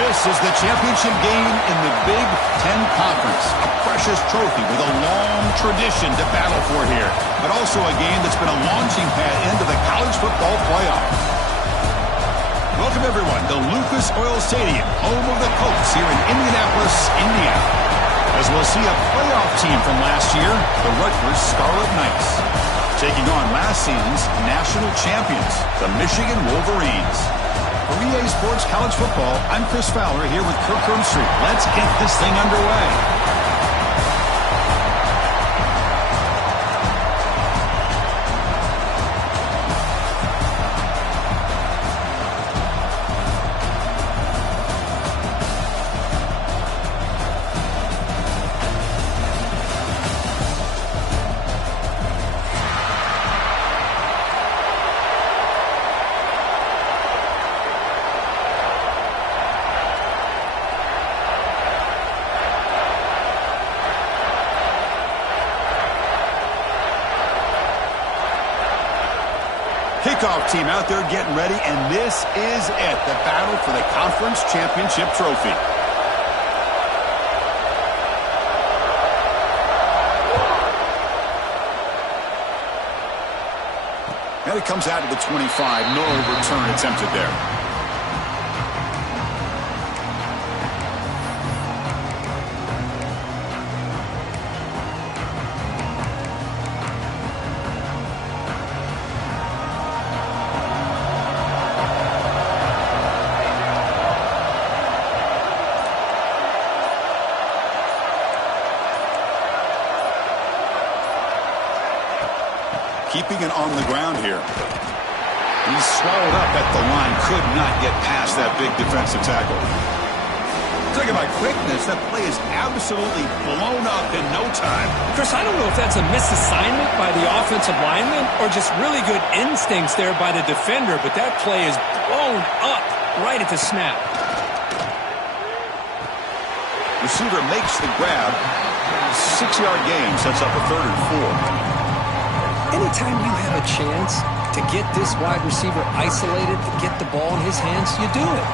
This is the championship game in the Big Ten Conference. A precious trophy with a long tradition to battle for here. But also a game that's been a launching pad into the college football playoff. Welcome, everyone, to Lucas Oil Stadium, home of the Colts here in Indianapolis, Indiana. As we'll see a playoff team from last year, the Rutgers Scarlet Knights, taking on last season's national champions, the Michigan Wolverines. For EA Sports College Football, I'm Chris Fowler here with Kirk Street. Let's get this thing underway. Kickoff team out there getting ready, and this is it, the battle for the conference championship trophy. And it comes out to the 25, no return attempted there. Keeping it on the ground here. He's swallowed up at the line. Could not get past that big defensive tackle. Talking about quickness, that play is absolutely blown up in no time. Chris, I don't know if that's a misassignment by the offensive lineman or just really good instincts there by the defender, but that play is blown up right at the snap. Receiver makes the grab. 6-yard gain sets up a 3rd and 4. Anytime you have a chance to get this wide receiver isolated, to get the ball in his hands, you do it.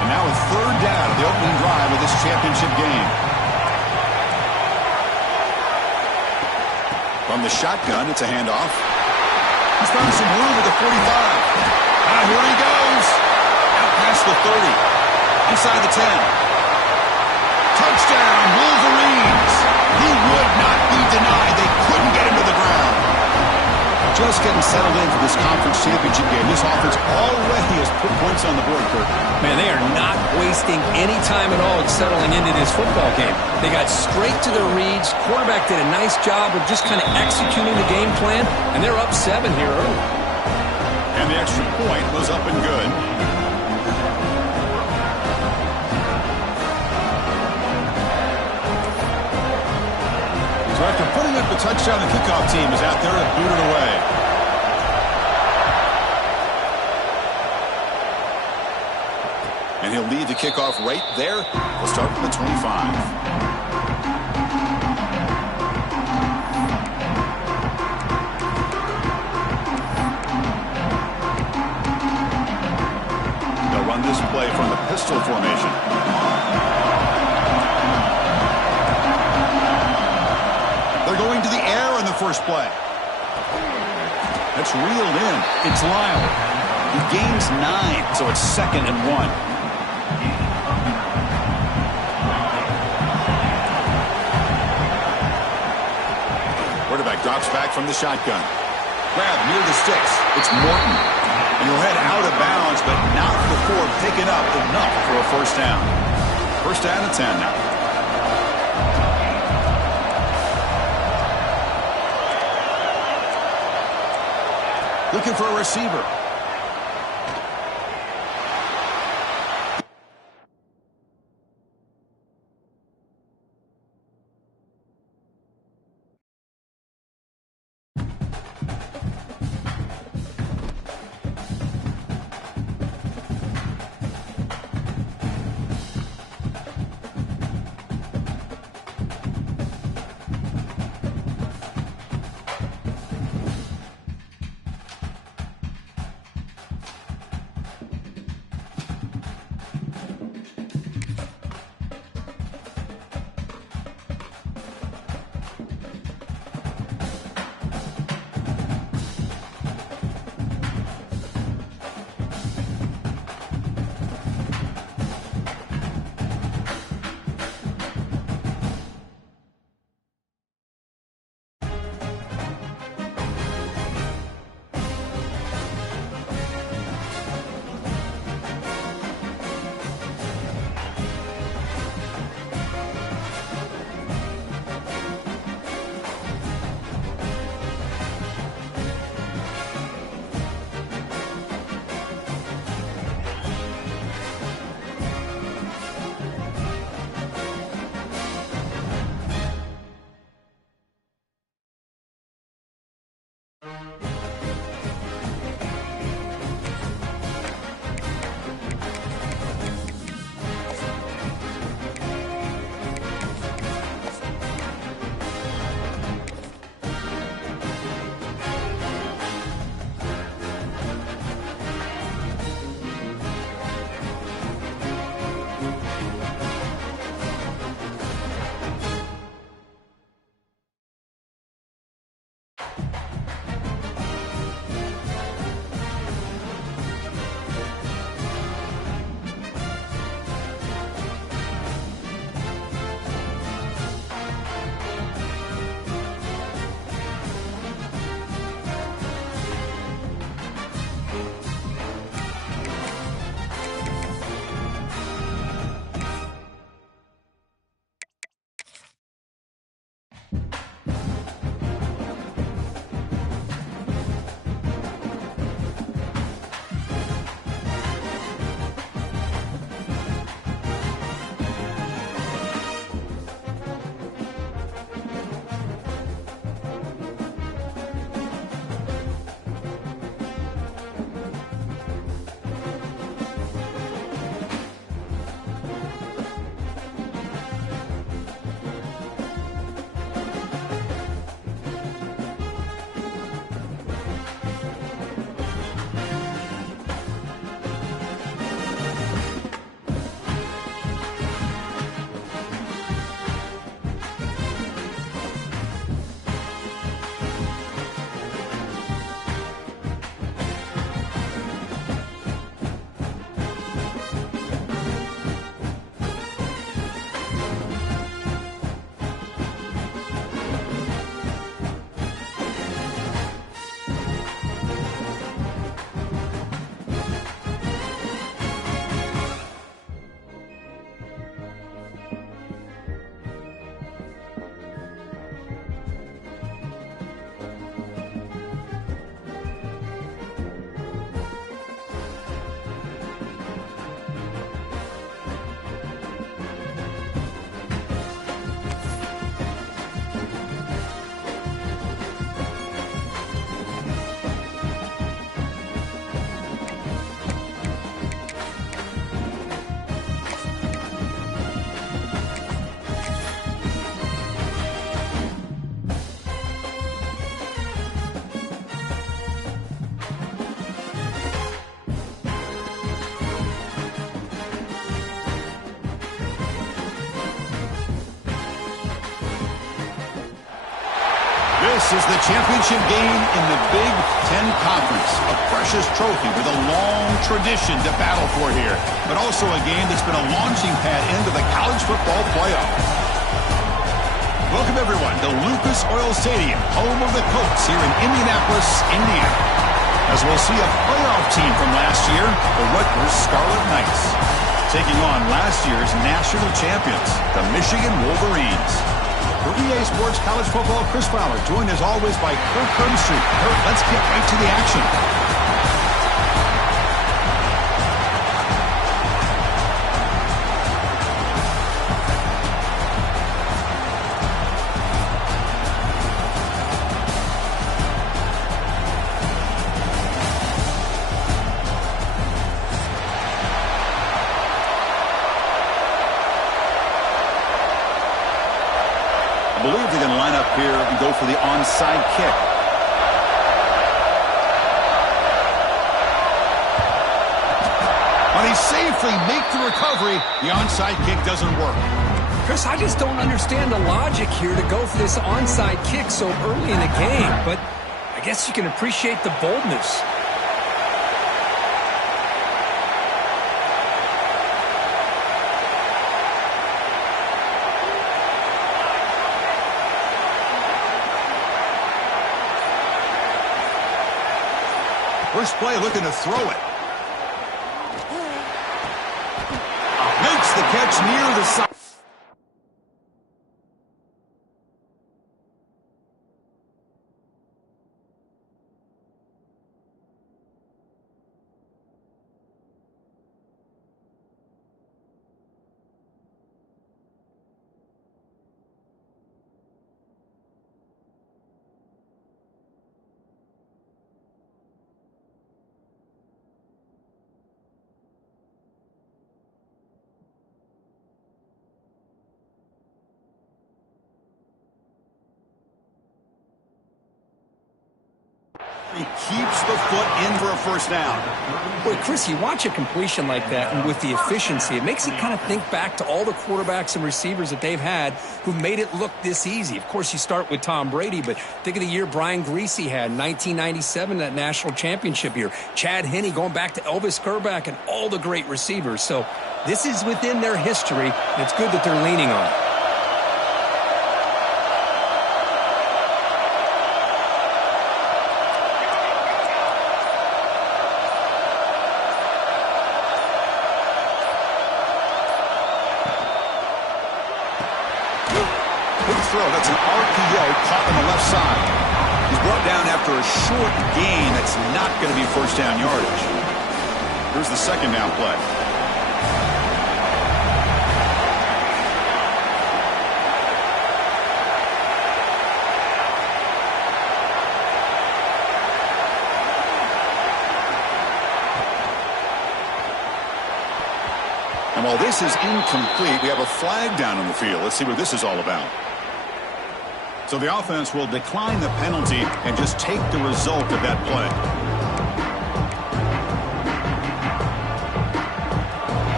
And now a 3rd down of the opening drive of this championship game. From the shotgun, it's a handoff. He's found some room at the 45. Here he goes. Out past the 30. Inside the 10. Touchdown, Wolverines. He would not be denied. They couldn't get him to the ground. Just getting settled in for this conference championship game. This offense already has put points on the board, Kirk. Man, they are not wasting any time at all in settling into this football game. They got straight to their reads. Quarterback did a nice job of just kind of executing the game plan, and they're up 7 here early. And the extra point was up and good. So after putting up the touchdown, the kickoff team is out there and booted away. And he'll lead the kickoff right there. We'll start from the 25. They'll run this play from the pistol formation. They're going to the air on the first play. That's reeled in. It's Lyle. He gains 9, so it's 2nd and 1. Quarterback drops back from the shotgun. Grab near the sticks. It's Morton. And he'll head out of bounds, but not before picking up enough for a 1st down. 1st down and 10 now. Looking for a receiver. is the championship game in the Big Ten Conference. A precious trophy with a long tradition to battle for here, but also a game that's been a launching pad into the college football playoff. Welcome, everyone, to Lucas Oil Stadium, home of the Colts here in Indianapolis, Indiana. As we'll see a playoff team from last year, the Rutgers Scarlet Knights, taking on last year's national champions, the Michigan Wolverines. For EA Sports College Football, Chris Fowler, joined as always by Kirk Herbstreit. Kirk, let's get right to the action. I believe they're going to line up here and go for the onside kick. When he safely make the recovery, the onside kick doesn't work. Chris, I just don't understand the logic here to go for this onside kick so early in the game, but I guess you can appreciate the boldness. First play looking to throw it. Makes the catch near the side. He keeps the foot in for a first down. Boy, Chris, you watch a completion like that, and with the efficiency, it makes you kind of think back to all the quarterbacks and receivers that they've had who made it look this easy. Of course, you start with Tom Brady, but think of the year Brian Greasy had in 1997, that national championship year. Chad Henne going back to Elvis Grbac and all the great receivers. So this is within their history, and it's good that they're leaning on it. That's an RPO caught on the left side. He's brought down after a short gain. That's not going to be first down yardage. Here's the second down play. And while this is incomplete, we have a flag down on the field. Let's see what this is all about. So the offense will decline the penalty and just take the result of that play.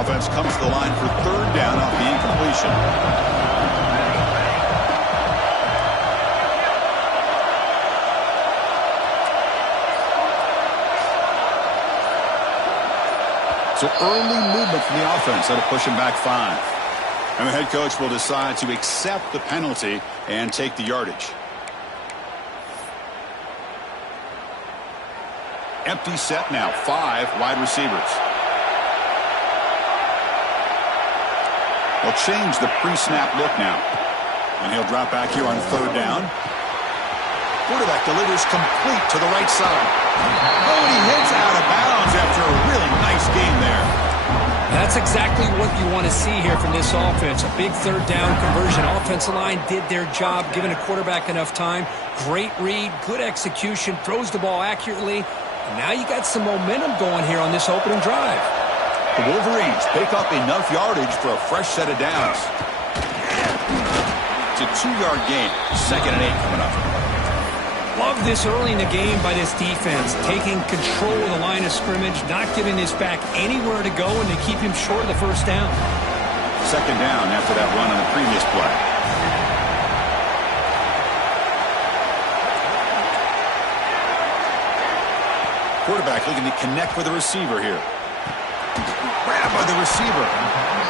Offense comes to the line for third down off the incompletion. So early movement from the offense that'll push him back 5. And the head coach will decide to accept the penalty and take the yardage. Empty set now, 5 wide receivers. They'll change the pre-snap look now. And he'll drop back here on third down. Quarterback delivers complete to the right side. Oh, and he heads out of bounds after a really nice game there. That's exactly what you want to see here from this offense. A big third down conversion. Offensive line did their job, giving a quarterback enough time. Great read, good execution, throws the ball accurately. And now you got some momentum going here on this opening drive. The Wolverines pick up enough yardage for a fresh set of downs. It's a 2-yard gain. 2nd and 8 coming up. Love this early in the game by this defense, taking control of the line of scrimmage, not giving this back anywhere to go, and to keep him short of the first down. 2nd down after that run on the previous play. Quarterback looking to connect with the receiver here. Grabbed by the receiver.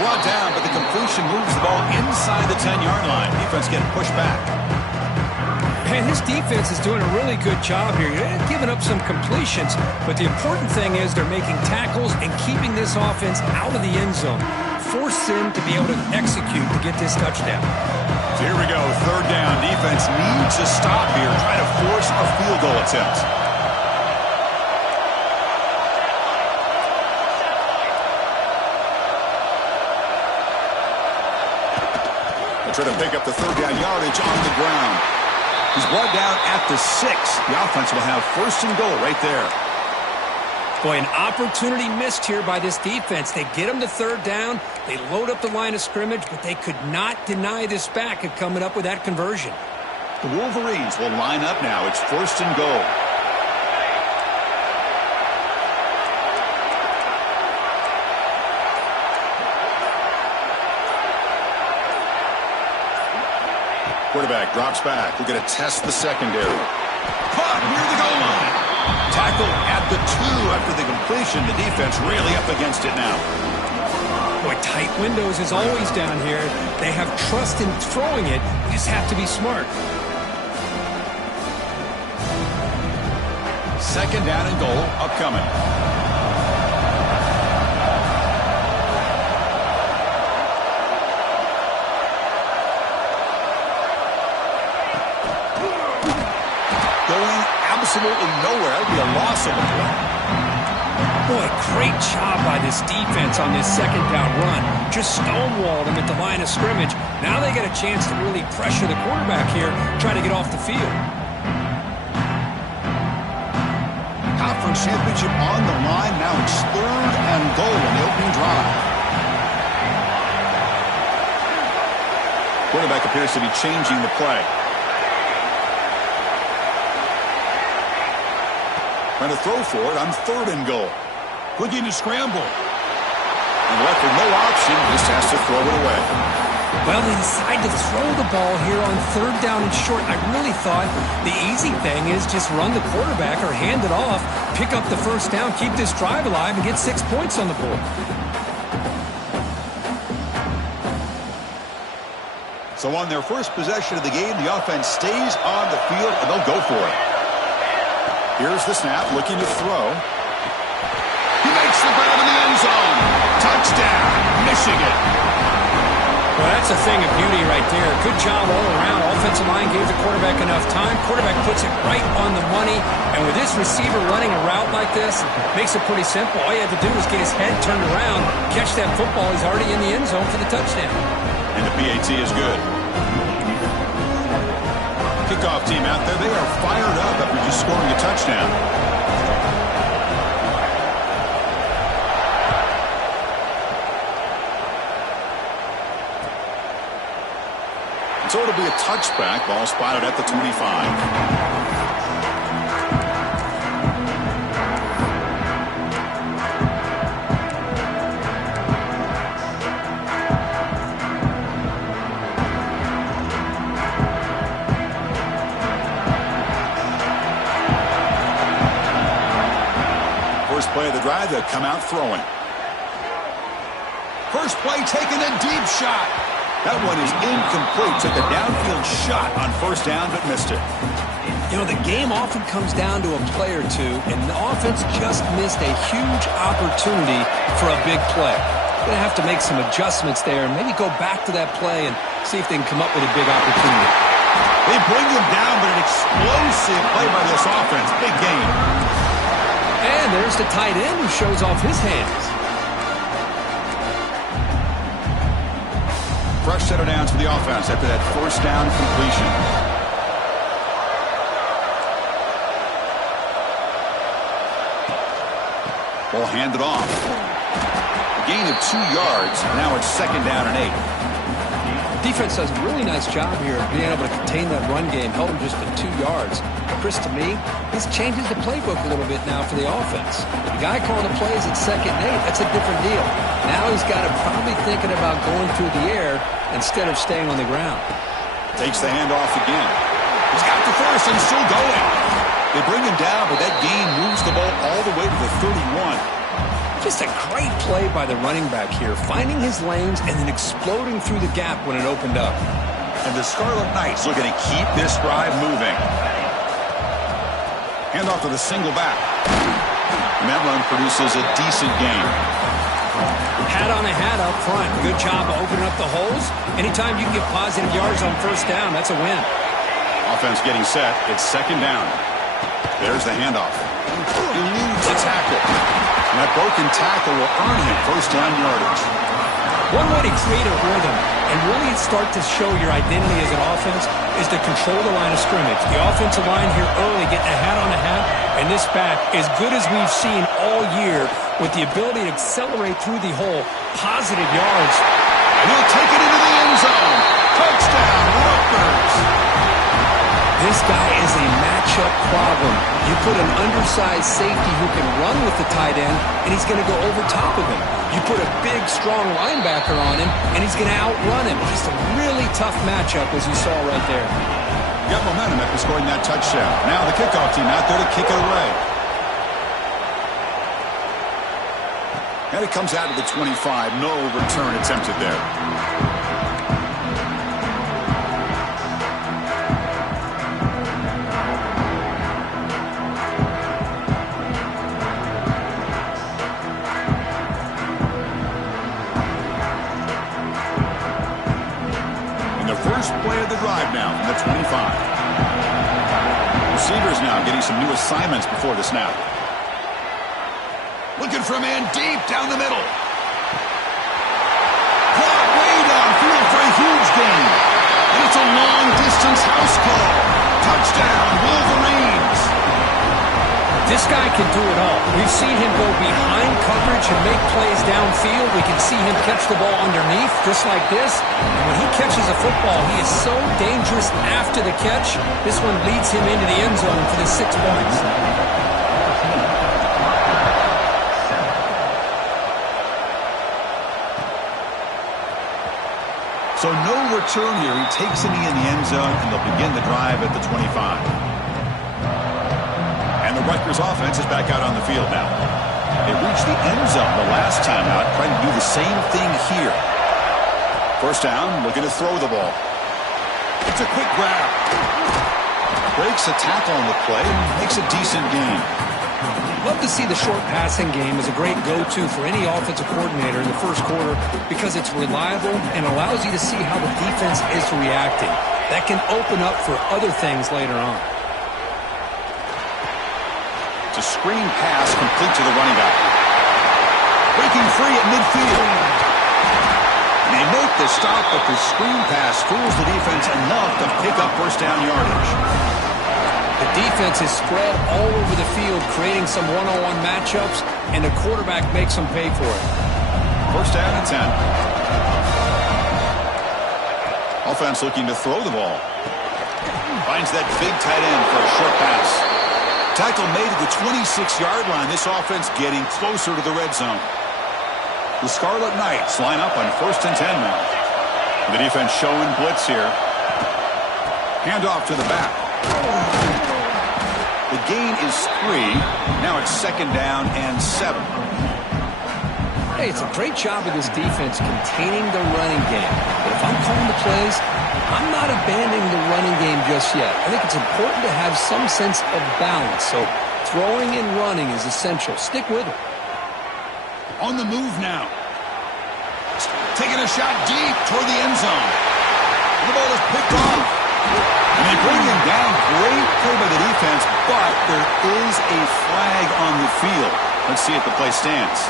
Brought down, but the completion moves the ball inside the 10-yard line. Defense getting pushed back. And his defense is doing a really good job here. They're giving up some completions, but the important thing is they're making tackles and keeping this offense out of the end zone. Force them to be able to execute to get this touchdown. So here we go, third down. Defense needs a stop here. Try to force a field goal attempt. They try to pick up the third down yardage on the ground. He's brought down at the 6. The offense will have first and goal right there. Boy, an opportunity missed here by this defense. They get him to third down. They load up the line of scrimmage, but they could not deny this back of coming up with that conversion. The Wolverines will line up now. It's first and goal. Quarterback drops back. We're going to test the secondary. Caught near the goal line. Tackle at the 2 after the completion. The defense really up against it now. Boy, tight windows is always down here. They have trust in throwing it. You just have to be smart. Second down and goal upcoming. Absolutely nowhere. That would be a loss of a play. Boy, great job by this defense on this second down run. Just stonewalled him at the line of scrimmage. Now they get a chance to really pressure the quarterback here, try to get off the field. Conference championship on the line. Now it's third and goal on the opening drive. Quarterback appears to be changing the play. Trying to throw for it on third and goal. Looking to scramble. And left with no option, just has to throw it away. Well, they decide to throw the ball here on third down and short. I really thought the easy thing is just run the quarterback or hand it off, pick up the first down, keep this drive alive, and get 6 points on the board. So on their first possession of the game, the offense stays on the field, and they'll go for it. Here's the snap, looking to throw. He makes the grab in the end zone. Touchdown, Michigan. Well, that's a thing of beauty right there. Good job all around. Offensive line gave the quarterback enough time. Quarterback puts it right on the money. And with this receiver running a route like this, makes it pretty simple. All you have to do is get his head turned around, catch that football. He's already in the end zone for the touchdown. And the PAT is good. Kickoff team out there, they are fired up after just scoring a touchdown. So it'll be a touchback. Ball spotted at the 25. First play of the drive, they'll come out throwing. First play taking a deep shot. That one is incomplete. Took a downfield shot on first down, but missed it. You know, the game often comes down to a play or two, and the offense just missed a huge opportunity for a big play. They're going to have to make some adjustments there and maybe go back to that play and see if they can come up with a big opportunity. They bring them down, but an explosive play by this offense. Big game. And there's the tight end who shows off his hands. Fresh set of downs for the offense after that first down completion. Ball handed off. Gain of 2 yards. Now it's second down and 8. Defense does a really nice job here of being able to contain that run game. Held him just to 2 yards. Chris, to me, this changes the playbook a little bit now for the offense. The guy calling the plays at second and 8, that's a different deal. Now he's got to probably thinking about going through the air instead of staying on the ground. Takes the handoff again. He's got the first and still going. They bring him down, but that gain moves the ball all the way to the 31. Just a great play by the running back here, finding his lanes and then exploding through the gap when it opened up. And the Scarlet Knights looking to keep this drive moving. Hand off to the single back. And that run produces a decent gain. Hat on a hat up front. Good job of opening up the holes. Anytime you can get positive yards on first down, that's a win. Offense getting set. It's second down. There's the handoff. Eludes a tackle. And that broken tackle will earn him first down yardage. One way to create a rhythm and really start to show your identity as an offense is to control the line of scrimmage. The offensive line here early getting a hat on a hat, and this back, as good as we've seen all year, with the ability to accelerate through the hole, positive yards. And he'll take it into the end zone. Touchdown, Rutgers. This guy is a matchup problem. You put an undersized safety who can run with the tight end, and he's going to go over top of him. You put a big, strong linebacker on him, and he's going to outrun him. Just a really tough matchup, as you saw right there. Got momentum after scoring that touchdown. Now the kickoff team out there to kick it away. And it comes out to the 25. No return attempted there. First play of the drive now from the 25. Receivers now getting some new assignments before the snap. Looking for a man deep down the middle. Caught way downfield for a huge gain. And it's a long-distance house call. Touchdown, Wolverines. This guy can do it all. We've seen him go behind coverage and make plays downfield. We can see him catch the ball underneath, just like this. And when he catches a football, he is so dangerous after the catch. This one leads him into the end zone for the 6 points. So no return here. He takes a knee in the end zone, and they'll begin the drive at the 25. And the Rutgers offense is back out on the field now. They reached the end zone the last time out, trying to do the same thing here. First down, looking to throw the ball. It's a quick grab. Breaks a tackle on the play, makes a decent gain. Love to see the short passing game as a great go-to for any offensive coordinator in the first quarter because it's reliable and allows you to see how the defense is reacting. That can open up for other things later on. It's a screen pass complete to the running back. Breaking free at midfield. And they make the stop, but the screen pass fools the defense enough to pick up first down yardage. The defense is spread all over the field, creating some one-on-one matchups, and the quarterback makes them pay for it. First down and 10. Offense looking to throw the ball. Finds that big tight end for a short pass. Tackle made at the 26-yard line. This offense getting closer to the red zone. The Scarlet Knights line up on first and 10 now. The defense showing blitz here. Handoff to the back. The gain is 3. Now it's second down and 7. Hey, it's a great job of this defense containing the running game. But if I'm calling the plays, I'm not abandoning the running game just yet. I think it's important to have some sense of balance. So throwing and running is essential. Stick with it. On the move now. Taking a shot deep toward the end zone. The ball is picked off. And they bring him down. Great play by the defense, but there is a flag on the field. Let's see if the play stands.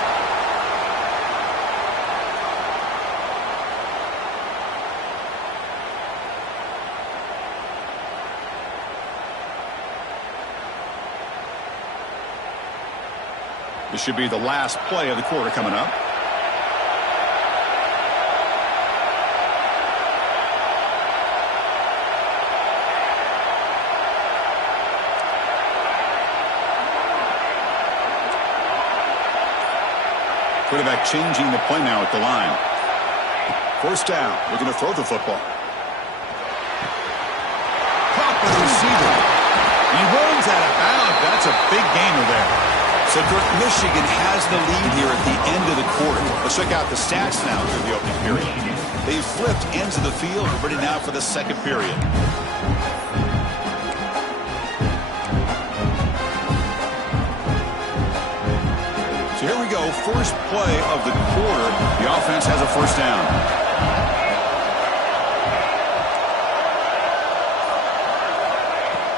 This should be the last play of the quarter coming up. Quarterback changing the play now at the line. First down. We're going to throw the football. Caught by the receiver. He runs out of bounds. That's a big gainer there. So, Dirk, Michigan has the lead here at the end of the quarter. Let's check out the stats now through the opening period. They've flipped ends of the field, ready now for the second period. So here we go, first play of the quarter. The offense has a first down.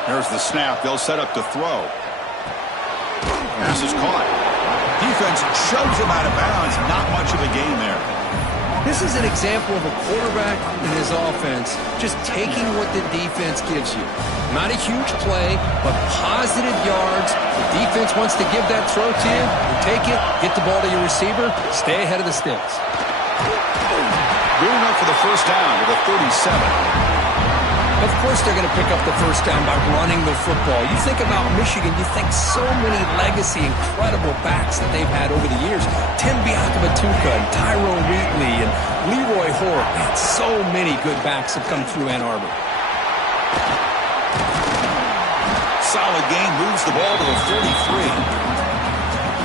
There's the snap. They'll set up to throw. Pass is caught. Defense shoves him out of bounds. Not much of a gain there. This is an example of a quarterback and his offense just taking what the defense gives you. Not a huge play, but positive yards. The defense wants to give that throw to you. You take it, get the ball to your receiver, stay ahead of the sticks. Going up for the first down with a 37. Of course they're going to pick up the first down by running the football. You think about Michigan, you think so many legacy, incredible backs that they've had over the years. Tim Biakabatuka and Tyrone Wheatley and Leroy Hoare. Man, so many good backs have come through Ann Arbor. Solid gain, moves the ball to the 43.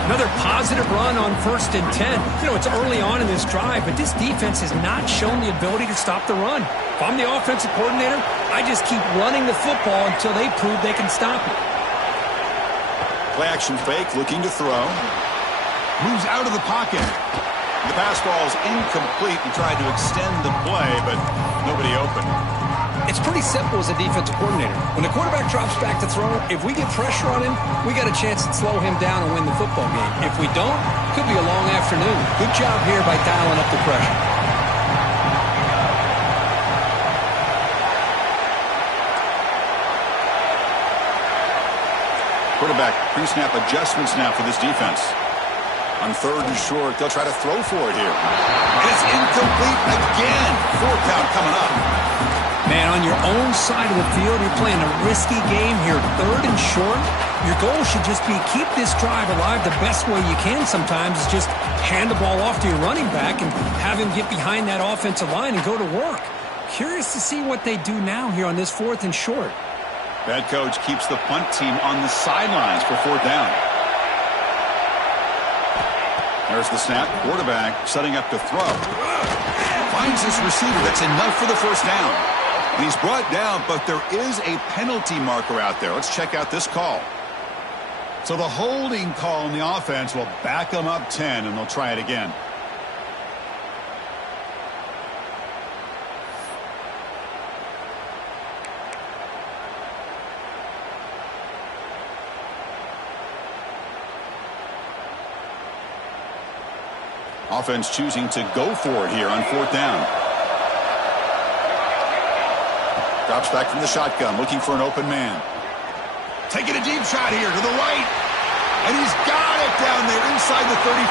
Another positive run on 1st and 10. You know, it's early on in this drive, but this defense has not shown the ability to stop the run. If I'm the offensive coordinator, I just keep running the football until they prove they can stop it. Play action fake, looking to throw. Moves out of the pocket. The pass ball is incomplete and tried to extend the play, but nobody open. It's pretty simple as a defensive coordinator. When the quarterback drops back to throw, if we get pressure on him, we got a chance to slow him down and win the football game. If we don't, it could be a long afternoon. Good job here by dialing up the pressure. Quarterback pre-snap adjustments now for this defense. On 3rd and short, they'll try to throw for it here. And it's incomplete again. 4th count coming up. Man, on your own side of the field, you're playing a risky game here. 3rd and short. Your goal should just be keep this drive alive the best way you can sometimes is just hand the ball off to your running back and have him get behind that offensive line and go to work. Curious to see what they do now here on this 4th and short. Head coach keeps the punt team on the sidelines for 4th down. There's the snap. Quarterback setting up to throw. Finds his receiver. That's enough for the first down. And he's brought down, but there is a penalty marker out there. Let's check out this call. So the holding call on the offense will back them up 10, and they'll try it again. Offense choosing to go for it here on 4th down. Drops back from the shotgun, looking for an open man. Taking a deep shot here to the right. And he's got it down there inside the 35.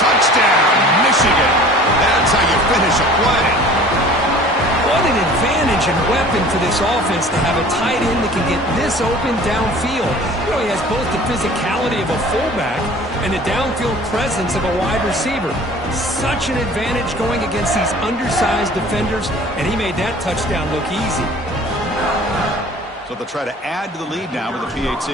Touchdown, Michigan. That's how you finish a play. What an advantage and weapon for this offense to have a tight end that can get this open downfield. You know, he has both the physicality of a fullback and the downfield presence of a wide receiver. Such an advantage going against these undersized defenders, and he made that touchdown look easy. So they'll try to add to the lead now with a PAT.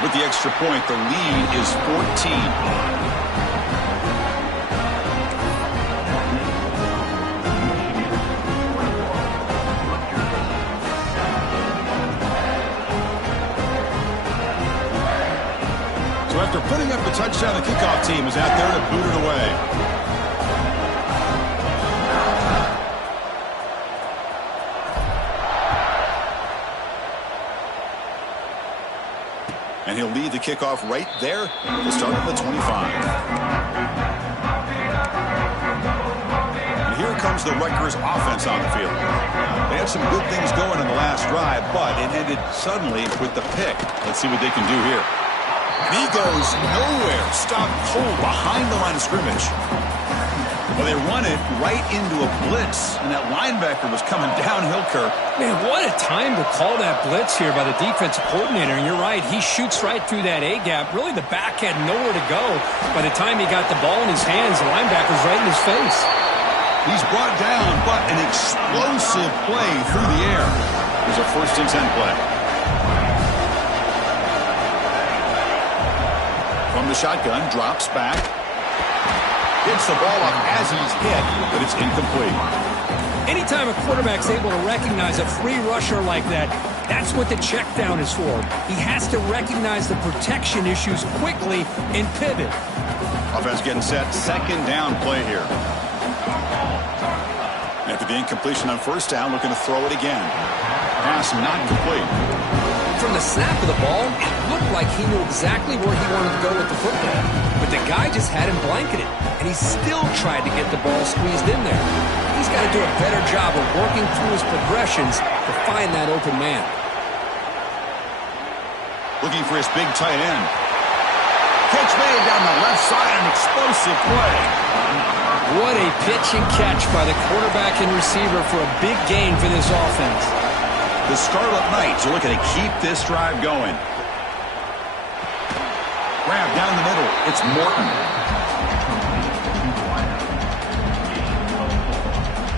With the extra point, the lead is 14. So after putting up the touchdown, the kickoff team is out there to boot it away. And he'll lead the kickoff right there. He'll start at the 25. And here comes the Rutgers offense on the field. They had some good things going in the last drive, but it ended suddenly with the pick. Let's see what they can do here. And he goes nowhere. Stopped cold behind the line of scrimmage. Well, they run it right into a blitz, and that linebacker was coming downhill, Kirk. Man, what a time to call that blitz here by the defensive coordinator. And you're right, he shoots right through that A-gap. Really, the back had nowhere to go. By the time he got the ball in his hands, the linebacker's right in his face. He's brought down, but an explosive play through the air. It was a 1st and 10 play. From the shotgun, drops back. Gets the ball up as he's hit, but it's incomplete. Anytime a quarterback's able to recognize a free rusher like that, that's what the check down is for. He has to recognize the protection issues quickly and pivot. Offense getting set. Second down play here. After the incompletion on first down, looking to throw it again. Pass not complete. From the snap of the ball, it looked like he knew exactly where he wanted to go with the football. But the guy just had him blanketed, and he still tried to get the ball squeezed in there. He's got to do a better job of working through his progressions to find that open man. Looking for his big tight end. Catch made down the left side, an explosive play. What a pitch and catch by the quarterback and receiver for a big gain for this offense. The Scarlet Knights are looking to keep this drive going. Grab down the middle. It's Morton.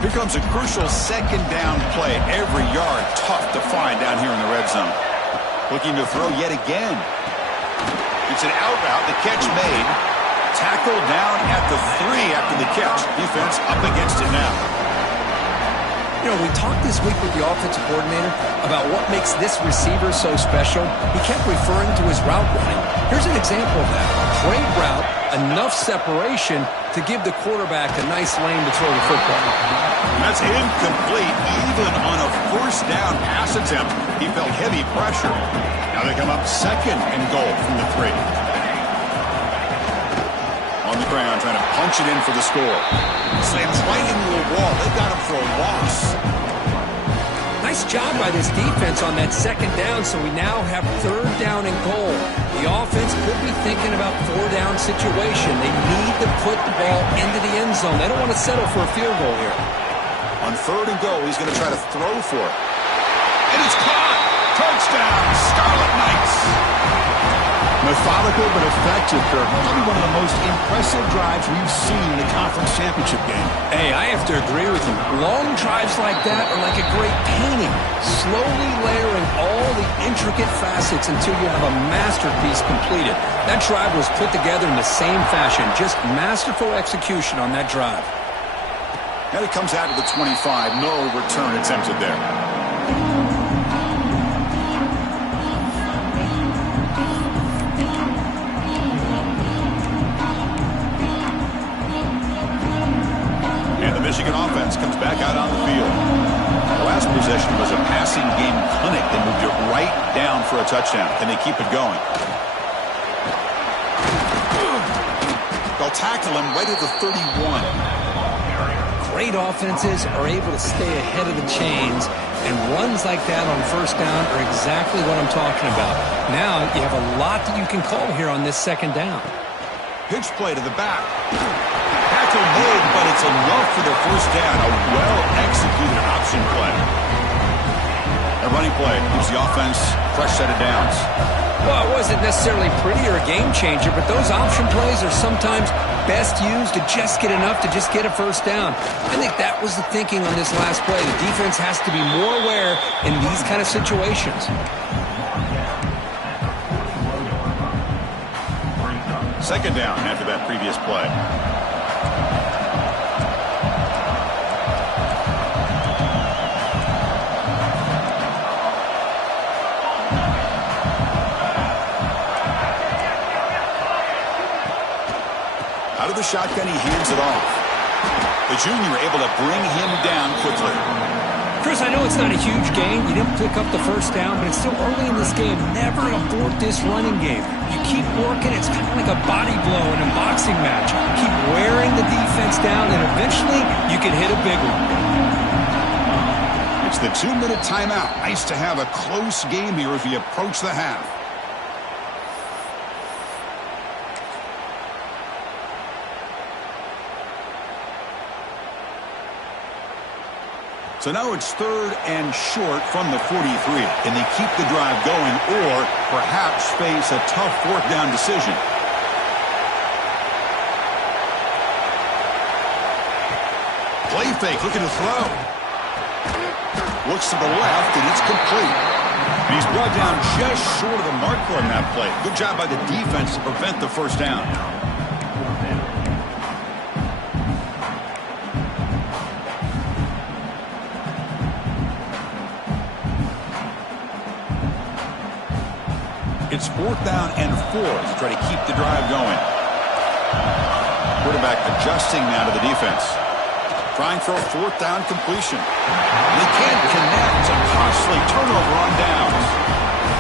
Here comes a crucial second down play. Every yard tough to find down here in the red zone. Looking to throw yet again. It's an out route. The catch made. Tackled down at the 3 after the catch. Defense up against it now. You know, we talked this week with the offensive coordinator about what makes this receiver so special. He kept referring to his route running. Here's an example of that. Great route, enough separation to give the quarterback a nice lane to throw the football. That's incomplete. Even on a first down pass attempt, he felt heavy pressure. Now they come up second and goal from the 3. On the ground, trying to punch it in for the score. Slams right into a wall. They've got him for a loss. Nice job by this defense on that second down, so we now have third down and goal. The offense could be thinking about 4-down situation. They need to put the ball into the end zone. They don't want to settle for a field goal here. On third and goal, he's going to try to throw for it. And it's caught! Touchdown, Scarlet Knights! Methodical but effective, Kirk. Probably one of the most impressive drives we've seen in the conference championship game. Hey, I have to agree with you. Long drives like that are like a great painting. Slowly layering all the intricate facets until you have a masterpiece completed. That drive was put together in the same fashion. Just masterful execution on that drive. And it comes out of the 25. No return attempted there. Michigan offense comes back out on the field. The last possession was a passing game clinic. They moved it right down for a touchdown. Can they keep it going? They'll tackle him right at the 31. Great offenses are able to stay ahead of the chains, and runs like that on first down are exactly what I'm talking about. Now you have a lot that you can call here on this second down. Pitch play to the back. Tackle made, but it's enough for the first down. A well-executed option play. A running play gives the offense a fresh set of downs. Well, it wasn't necessarily pretty or a game changer, but those option plays are sometimes best used to just get enough to just get a first down. I think that was the thinking on this last play. The defense has to be more aware in these kind of situations. Second down after that previous play. Out of the shotgun, he hands it off. The junior able to bring him down quickly. Chris, I know it's not a huge gain. You didn't pick up the first down, but it's still early in this game. Never abort this running game. You keep working. It's kind of like a body blow in a boxing match. Keep wearing the defense down, and eventually you can hit a big one. It's the 2-minute timeout. Nice to have a close game here as we approach the half. So now it's third and short from the 43. Can they keep the drive going or perhaps face a tough fourth down decision? Play fake, looking to throw. Looks to the left, and it's complete. And he's brought down just short of the marker on that play. Good job by the defense to prevent the first down. It's 4th down and 4 to try to keep the drive going. Quarterback adjusting now to the defense. Trying for a 4th down completion. They can't connect. A costly turnover on downs.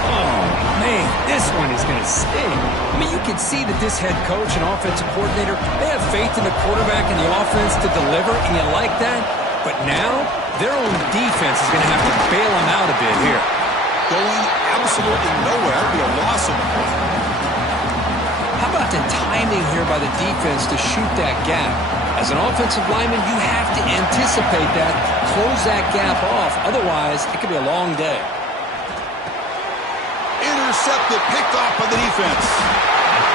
Oh, man, this one is going to sting. I mean, you can see that this head coach and offensive coordinator, they have faith in the quarterback and the offense to deliver, and you like that. But now, their own defense is going to have to bail them out a bit here. Going absolutely nowhere. It'll be a loss of the play. How about the timing here by the defense to shoot that gap? As an offensive lineman, you have to anticipate that, close that gap off. Otherwise, it could be a long day. Intercepted, picked off by the defense.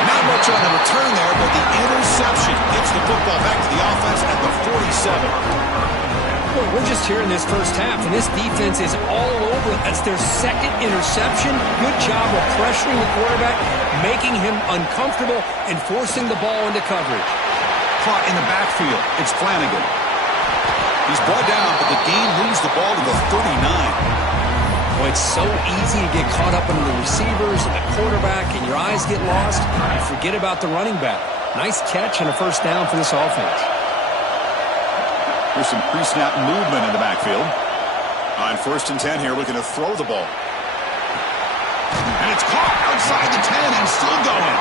Not much on the return there, but the interception gets the football back to the offense at the 47. Well, we're just here in this first half, and this defense is all over it. That's their second interception. Good job of pressuring the quarterback, making him uncomfortable, and forcing the ball into coverage. Caught in the backfield. It's Flanagan. He's brought down, but the game moves the ball to the 39. Boy, it's so easy to get caught up under the receivers and the quarterback, and your eyes get lost. You forget about the running back. Nice catch and a first down for this offense. There's some pre-snap movement in the backfield. On 1st and 10 here, looking to throw the ball. And it's caught outside the 10 and still going.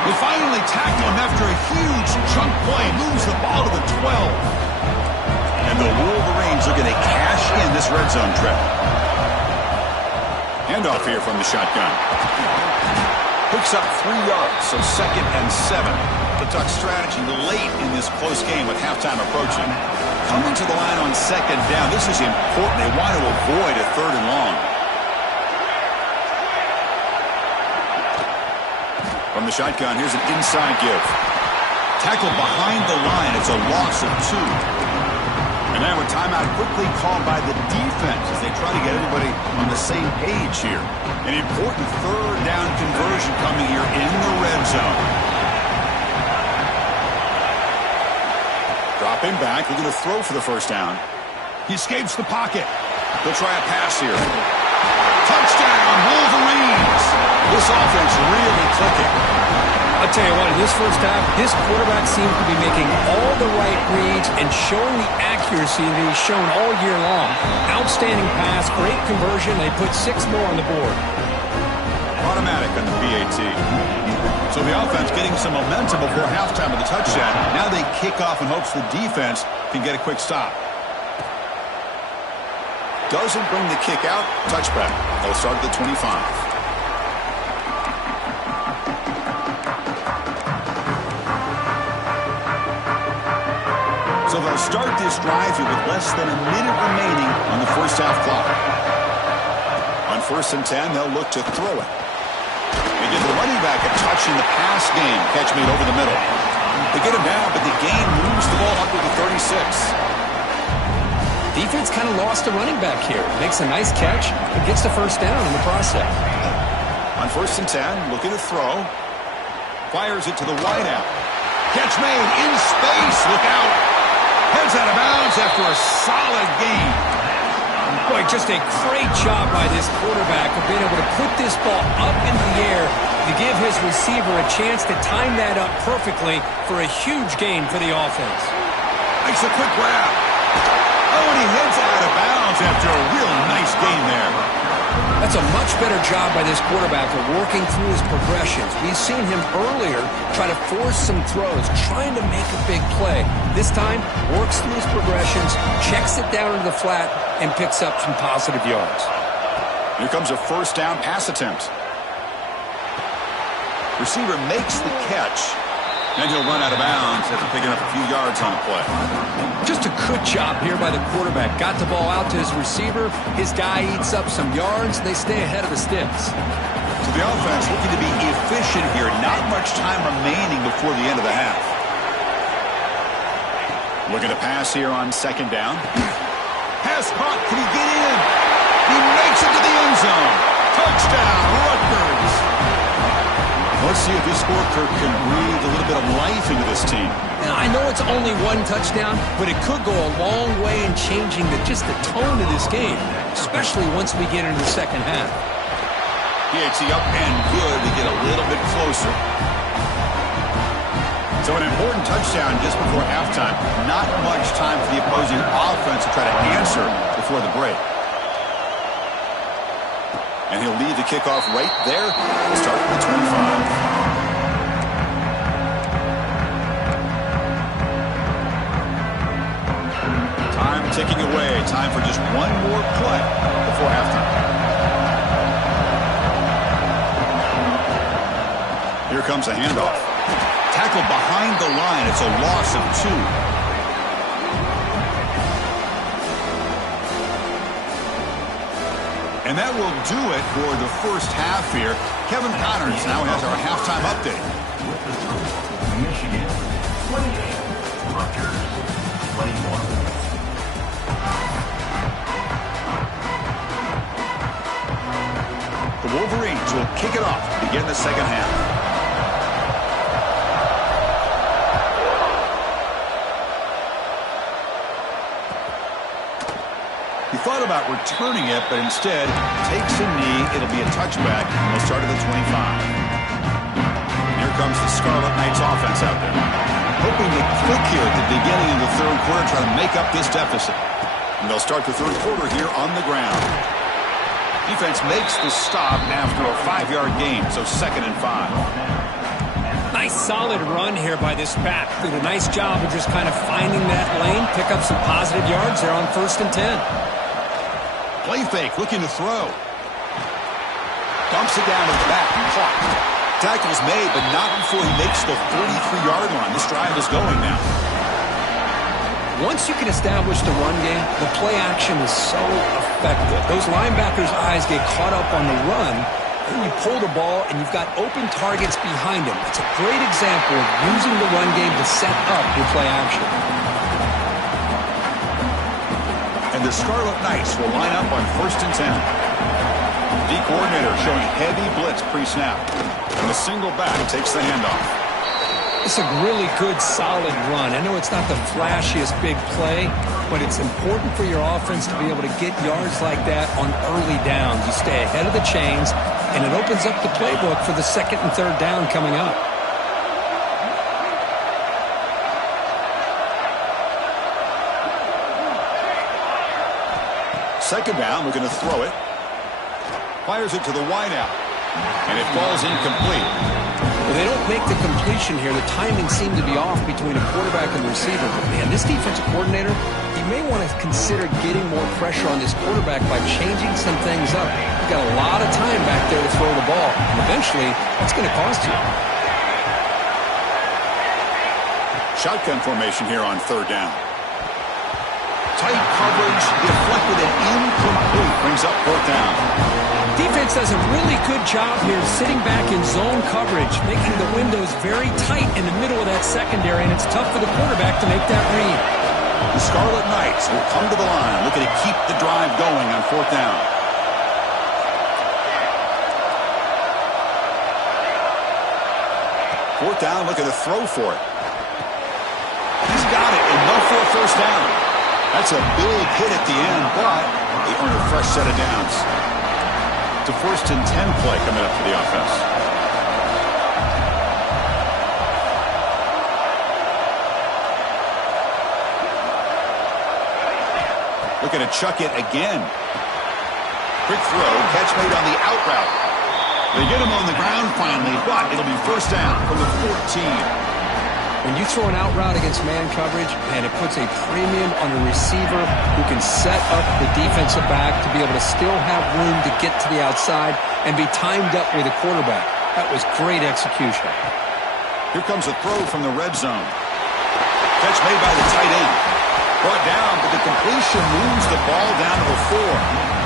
They finally tackle him after a huge chunk play. Moves the ball to the 12. And the Wolverines are going to cash in this red zone trip. Handoff here from the shotgun. Picks up 3 yards, so 2nd and 7. The Duck strategy late in this close game with halftime approaching. Coming to the line on 2nd down. This is important. They want to avoid a 3rd and long. From the shotgun, here's an inside give. Tackled behind the line. It's a loss of 2. And now a timeout quickly called by the defense as they try to get everybody on the same page here. An important 3rd down conversion coming here in the red zone. Dropping back, looking to throw for the first down. He escapes the pocket. They'll try a pass here. Touchdown, Wolverines! This offense really clicking. I'll tell you what, in this first half, this quarterback seems to be making all the right reads and showing the accuracy that he's shown all year long. Outstanding pass, great conversion. They put 6 more on the board. Automatic on the PAT. So the offense getting some momentum before halftime with the touchdown. Now they kick off in hopes the defense can get a quick stop. Doesn't bring the kick out. Touchback. They'll start at the 25. So they'll start this drive here with less than a minute remaining on the first half clock. On 1st and 10, they'll look to throw it. They give the running back a touch in the pass game. Catch made over the middle. They get him down, but the game moves the ball up to the 36. Defense kind of lost a running back here. Makes a nice catch and gets the first down in the process. On 1st and 10, looking to throw. Fires it to the wideout. Catch made in space. Look out. Heads out of bounds after a solid game. Boy, just a great job by this quarterback of being able to put this ball up in the air to give his receiver a chance to time that up perfectly for a huge gain for the offense. Makes a quick grab. Oh, and he heads out of bounds after a real nice gain there. That's a much better job by this quarterback of working through his progressions. We've seen him earlier try to force some throws, trying to make a big play. This time, works through his progressions, checks it down into the flat, and picks up some positive yards. Here comes a first down pass attempt. Receiver makes the catch, and he'll run out of bounds after picking up a few yards on the play. Just a good job here by the quarterback. Got the ball out to his receiver. His guy eats up some yards. They stay ahead of the sticks. So the offense looking to be efficient here. Not much time remaining before the end of the half. Looking to pass here on 2nd down. Pass caught. Can he get in? He makes it to the end zone. see if this scorecard can breathe a little bit of life into this team. Now, I know it's only one touchdown, but it could go a long way in changing just the tone of this game, especially once we get into the second half. PAT up and good to get a little bit closer. So an important touchdown just before halftime. Not much time for the opposing offense to try to answer before the break. And he'll lead the kickoff right there. We'll start at the 25. Time ticking away. Time for just one more play before halftime. Here comes a handoff. Tackled behind the line. It's a loss of 2. And that will do it for the first half here. Kevin Connors now has our halftime update. Michigan, 28. Rutgers, 21. The Wolverines will kick it off to begin the second half. He thought about returning it, but instead takes a knee. It'll be a touchback, and we'll start at the 25. Here comes the Scarlet Knights offense out there. Hoping to click here at the beginning of the third quarter, try to make up this deficit. And they'll start the third quarter here on the ground. Defense makes the stop after a 5-yard gain, so 2nd and 5. Nice solid run here by this back. Did a nice job of just kind of finding that lane, pick up some positive yards there on 1st and 10. Play fake, looking to throw. Dumps it down to the back. Clock. Tackle's made, but not before he makes the 43-yard line. This drive is going now. Once you can establish the run game, the play action is so effective. Those linebackers' eyes get caught up on the run, and you pull the ball, and you've got open targets behind him. It's a great example of using the run game to set up your play action. And the Scarlet Knights will line up on 1st and 10. D coordinator showing heavy blitz pre-snap. And the single back takes the handoff. It's a really good, solid run. I know it's not the flashiest big play, but it's important for your offense to be able to get yards like that on early downs. You stay ahead of the chains, and it opens up the playbook for the 2nd and 3rd down coming up. Second down, looking to throw it. Fires it to the wideout. And it falls incomplete. Well, they don't make the completion here. The timing seemed to be off between a quarterback and receiver. But, man, this defensive coordinator, he may want to consider getting more pressure on this quarterback by changing some things up. You've got a lot of time back there to throw the ball. And eventually, that's going to cost you. Shotgun formation here on 3rd down. Tight coverage, deflected and incomplete. Brings up 4th down. Defense does a really good job here sitting back in zone coverage, making the windows very tight in the middle of that secondary, and it's tough for the quarterback to make that read. The Scarlet Knights will come to the line, looking to keep the drive going on 4th down. Fourth down, looking to throw for it. He's got it, enough for a 1st down. That's a big hit at the end, but they earn a fresh set of downs. It's a 1st and 10 play coming up for the offense. Looking to chuck it again. Quick throw, catch made on the out route. They get him on the ground finally, but it'll be 1st down from the 14. When you throw an out route against man coverage, man, it puts a premium on a receiver who can set up the defensive back to be able to still have room to get to the outside and be timed up with a quarterback. That was great execution. Here comes a throw from the red zone. Catch made by the tight end. Brought down, but the completion moves the ball down to the 4.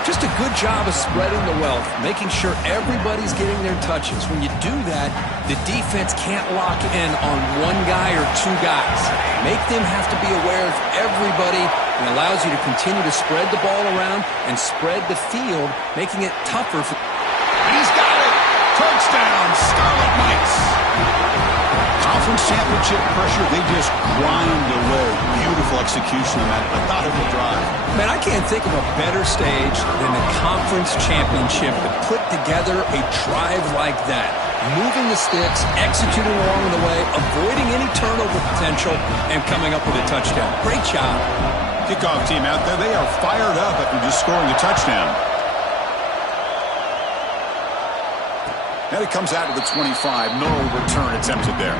Just a good job of spreading the wealth, making sure everybody's getting their touches. When you do that, the defense can't lock in on one guy or 2 guys. Make them have to be aware of everybody, and allows you to continue to spread the ball around and spread the field, making it tougher for... He's got it! Touchdown, Scarlet Knights. Conference championship pressure, they just grind away. Beautiful execution on that methodical drive. Man, I can't think of a better stage than the conference championship to put together a drive like that. Moving the sticks, executing along the way, avoiding any turnover potential, and coming up with a touchdown. Great job. Kickoff team out there, they are fired up after just scoring a touchdown. And it comes out to the 25. No return attempted there.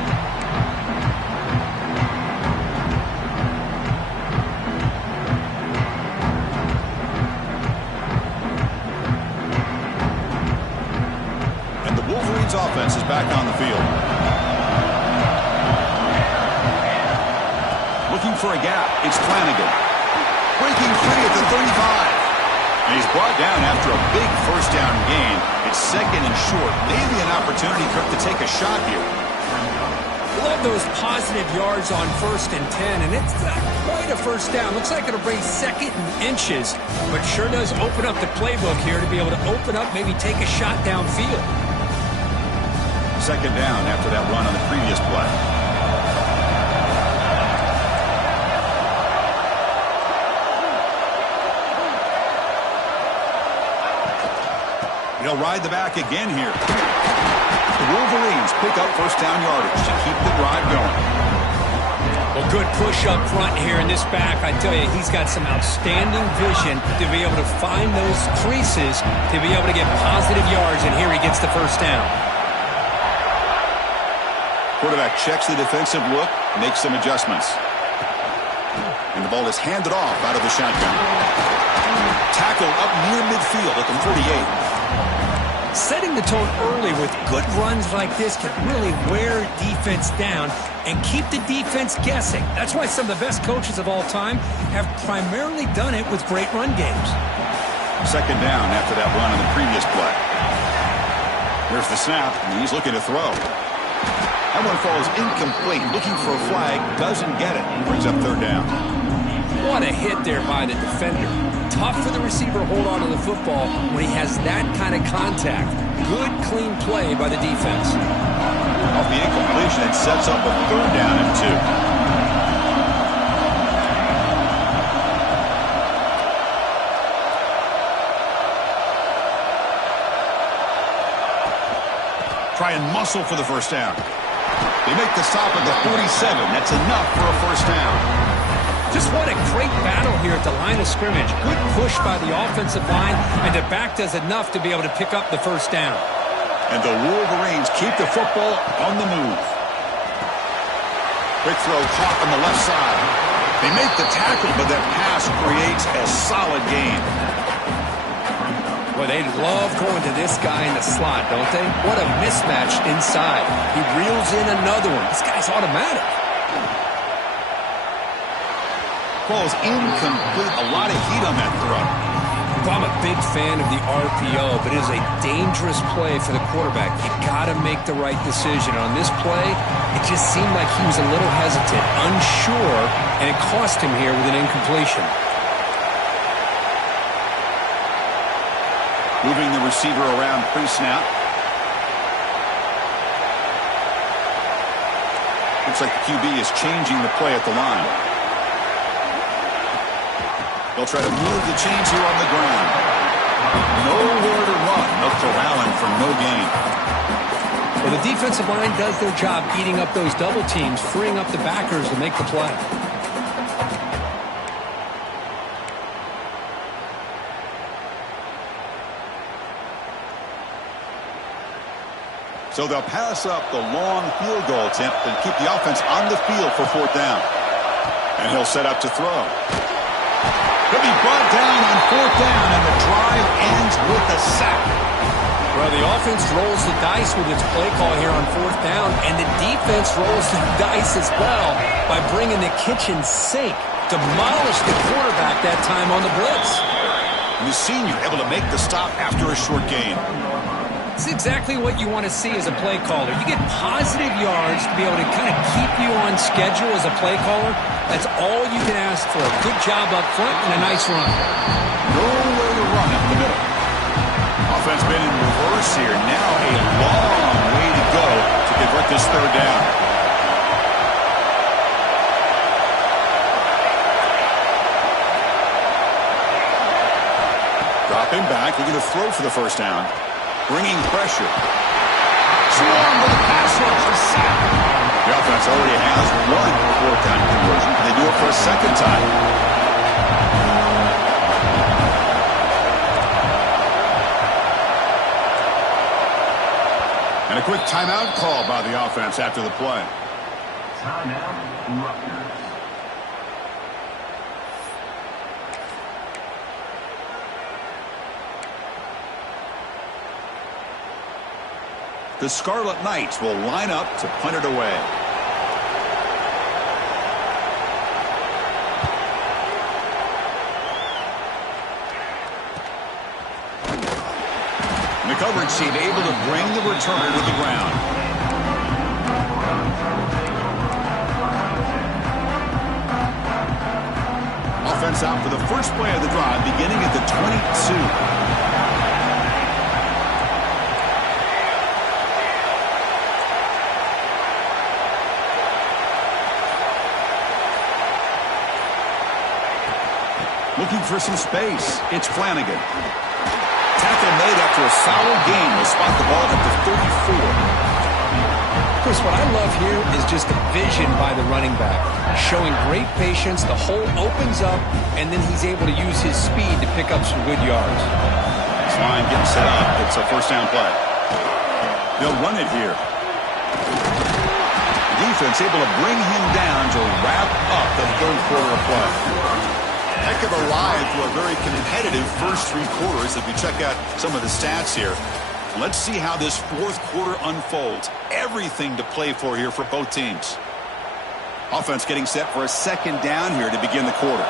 And the Wolverines offense is back on the field. Looking for a gap. It's Flanagan. Breaking free at the 35. And he's brought down after a big first down gain. It's second and short. Maybe an opportunity to take a shot here. Love those positive yards on 1st and 10, and it's not quite a first down. Looks like it'll bring second and inches, but sure does open up the playbook here to be able to open up, maybe take a shot downfield. Second down after that run on the previous play. He'll ride the back again here. The Wolverines pick up first down yardage to keep the drive going. Well, good push up front here in this back. I tell you, he's got some outstanding vision to be able to find those creases, to be able to get positive yards, and here he gets the first down. Quarterback checks the defensive look, makes some adjustments. And the ball is handed off out of the shotgun. Tackled up near midfield at the 48. Setting the tone early with good runs like this can really wear defense down and keep the defense guessing. That's why some of the best coaches of all time have primarily done it with great run games. Second down after that run on the previous play. Here's the snap, and he's looking to throw. That one falls incomplete. Looking for a flag, doesn't get it, and brings up third down. What a hit there by the defender. Tough for the receiver to hold on to the football when he has that kind of contact. Good, clean play by the defense. Off the incompletion, it sets up a third down and 2. Try and muscle for the first down. They make the stop at the 47. That's enough for a first down. Just what a great battle here at the line of scrimmage. Good push by the offensive line, and the back does enough to be able to pick up the first down. And the Wolverines keep the football on the move. Quick throw caught on the left side. They make the tackle, but that pass creates a solid gain. Boy, they love going to this guy in the slot, don't they? What a mismatch inside. He reels in another one. This guy's automatic. Ball is incomplete. A lot of heat on that throw. I'm a big fan of the RPO, but it is a dangerous play for the quarterback. You got to make the right decision. On this play, it just seemed like he was a little hesitant, unsure, and it cost him here with an incompletion. Moving the receiver around pre-snap. Looks like the QB is changing the play at the line. They'll try to move the chains here on the ground. Nowhere to run. They'll corral him for no gain. Well, the defensive line does their job eating up those double teams, freeing up the backers to make the play. So they'll pass up the long field goal attempt and keep the offense on the field for fourth down. And he'll set up to throw. He'll be brought down on fourth down, and the drive ends with a sack. Well, the offense rolls the dice with its play call here on fourth down, and the defense rolls the dice as well by bringing the kitchen sink. Demolished the quarterback that time on the blitz. And the senior able to make the stop after a short gain. It's exactly what you want to see as a play caller. You get positive yards to be able to kind of keep you on schedule as a play caller. That's all you can ask for. Good job up front and a nice run. Nowhere to run up the middle. Offense been in reverse here. Now a long this third down. Dropping back, looking to throw for the first down. Bringing pressure. Swarm with a pass rush for sack. The offense already has one fourth down conversion. Can they do it for a second time? And a quick timeout call by the offense after the play. Timeout, Rutgers. The Scarlet Knights will line up to punt it away. And the coverage team able to bring the returner to the ground. Offense out for the first play of the drive, beginning at the 22. Looking for some space. It's Flanagan. Tackle made after a solid gain. Will spot the ball at the 34. Chris, what I love here is just the vision by the running back. Showing great patience. The hole opens up, and then he's able to use his speed to pick up some good yards. This line getting set up. It's a first down play. They'll run it here. The defense able to bring him down to wrap up the third quarter of play. Heck of a ride through a very competitive first three quarters. If you check out some of the stats here, let's see how this fourth quarter unfolds. Everything to play for here for both teams. Offense getting set for a second down here to begin the quarter.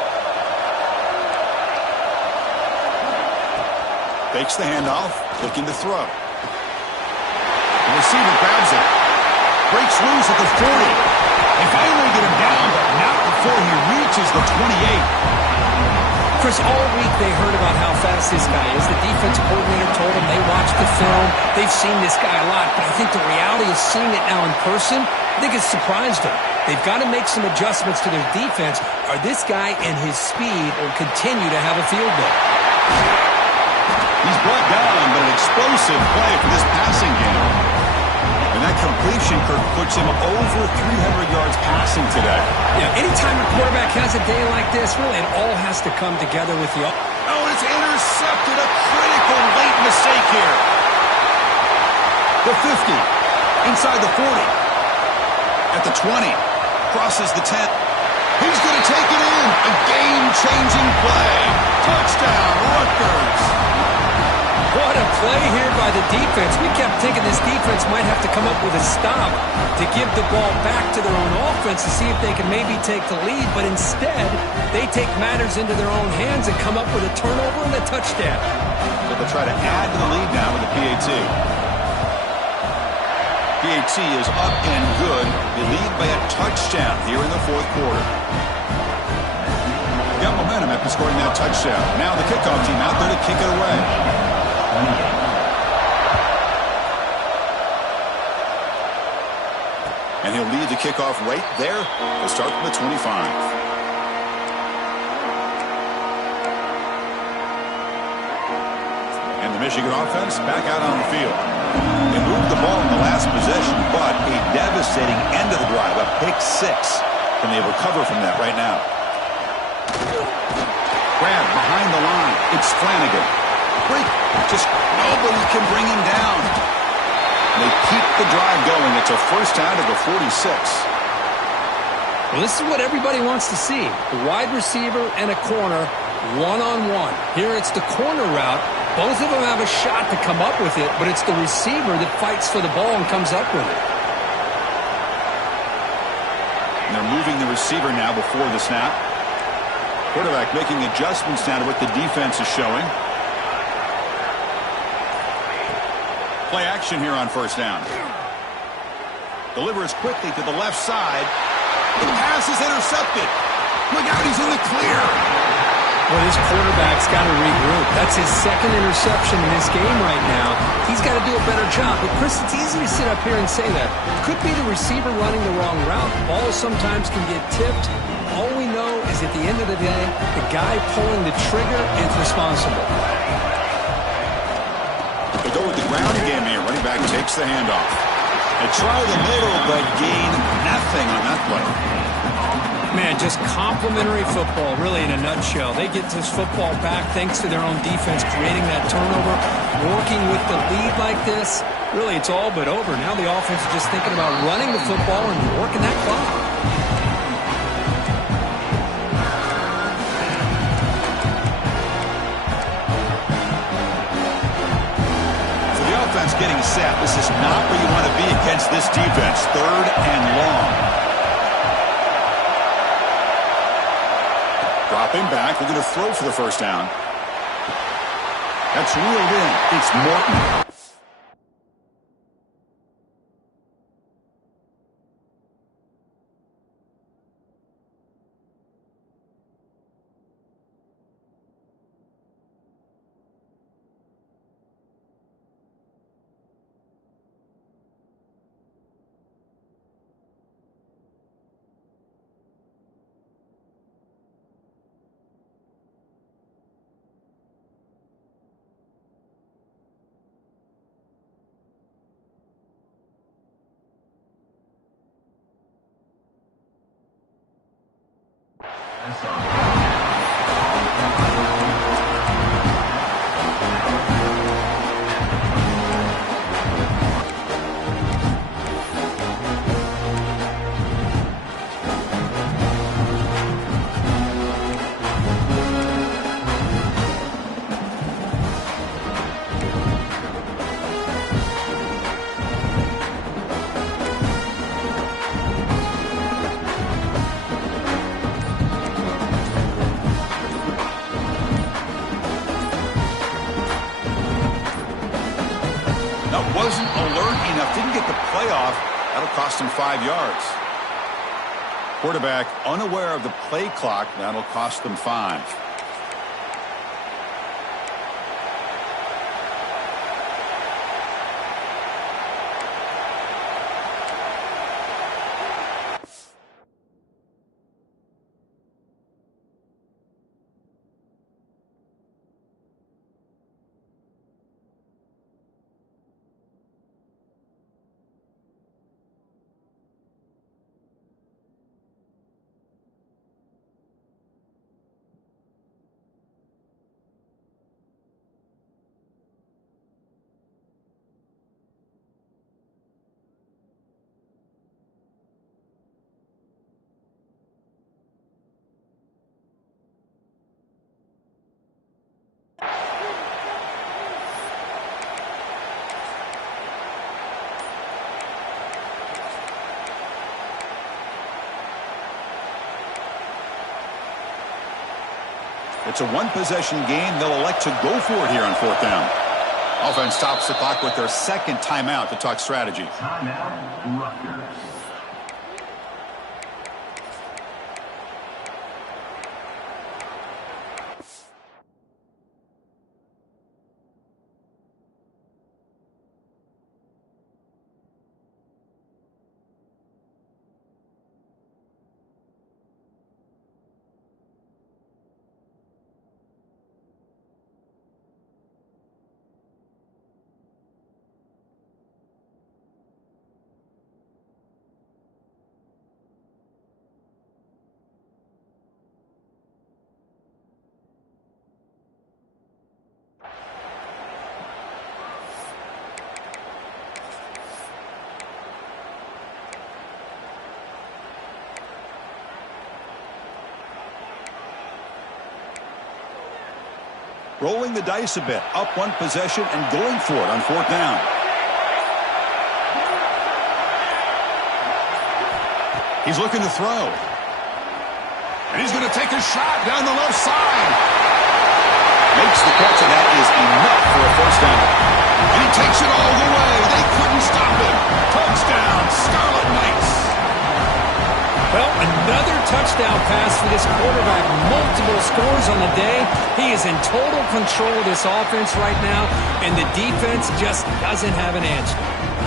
Fakes the handoff, looking to throw. The receiver grabs it. Breaks loose at the 40. They finally get him down, but not before he reaches the 28. Chris, all week they heard about how fast this guy is. The defensive coordinator told them they watched the film. They've seen this guy a lot, but I think the reality is seeing it now in person, I think it's surprised them. They've got to make some adjustments to their defense, or this guy and his speed will continue to have a field day. He's brought down, but an explosive play for this passing game. And that completion, Kirk, puts him over 300 yards passing today. Yeah, anytime a quarterback has a day like this, really, it all has to come together with the... Oh, it's intercepted. A critical late mistake here. The 50. Inside the 40. At the 20. Crosses the 10. He's going to take it in. A game-changing play. Touchdown, Rutgers. What a play here by the defense. We kept thinking this defense might have to come up with a stop to give the ball back to their own offense to see if they can maybe take the lead, but instead, they take matters into their own hands and come up with a turnover and a touchdown. So they'll try to add to the lead now with the PAT. PAT is up and good. They lead by a touchdown here in the fourth quarter. Got momentum after scoring that touchdown. Now the kickoff team out there to kick it away. And he'll lead the kickoff right there. He'll start from the 25. And the Michigan offense back out on the field. They moved the ball in the last possession, but a devastating end of the drive, a pick six. Can they recover from that right now? Grab behind the line. It's Flanagan. Break. Just nobody can bring him down. They keep the drive going. It's a first down to the 46. Well, this is what everybody wants to see. A wide receiver and a corner, one-on-one. Here it's the corner route. Both of them have a shot to come up with it, but it's the receiver that fights for the ball and comes up with it. And they're moving the receiver now before the snap. Quarterback making adjustments now to what the defense is showing. Play action here on first down. Delivers quickly to the left side. The pass is intercepted. Look out, he's in the clear. Well, this quarterback's got to regroup. That's his second interception in this game right now. He's got to do a better job. But, Chris, it's easy to sit up here and say that. Could be the receiver running the wrong route. Balls sometimes can get tipped. All we know is at the end of the day, the guy pulling the trigger is responsible. They go with the ground game here. Running back takes the handoff. They try the middle, but gain nothing on that play. Man, just complimentary football, really, in a nutshell. They get this football back thanks to their own defense, creating that turnover, working with the lead like this. Really, it's all but over. Now the offense is just thinking about running the football and working that clock. So the offense getting set. This is not where you want to be against this defense. 3rd and long. Dropping back, we're going to throw for the first down. That's reeled in. It's Morton. Wasn't alert enough, didn't get the playoff. That'll cost him 5 yards. Quarterback unaware of the play clock. That'll cost them 5. It's a one-possession game. They'll elect to go for it here on 4th down. Offense stops the clock with their second timeout to talk strategy. Timeout, Rutgers. Rolling the dice a bit, up one possession and going for it on 4th down. He's looking to throw. And he's going to take a shot down the left side. Makes the catch, and that is enough for a first down. And he takes it all the way. They couldn't stop him. Touchdown, Scarlet Knights. Well, another touchdown touchdown pass for this quarterback. Multiple scores on the day. He is in total control of this offense right now, and the defense just doesn't have an answer.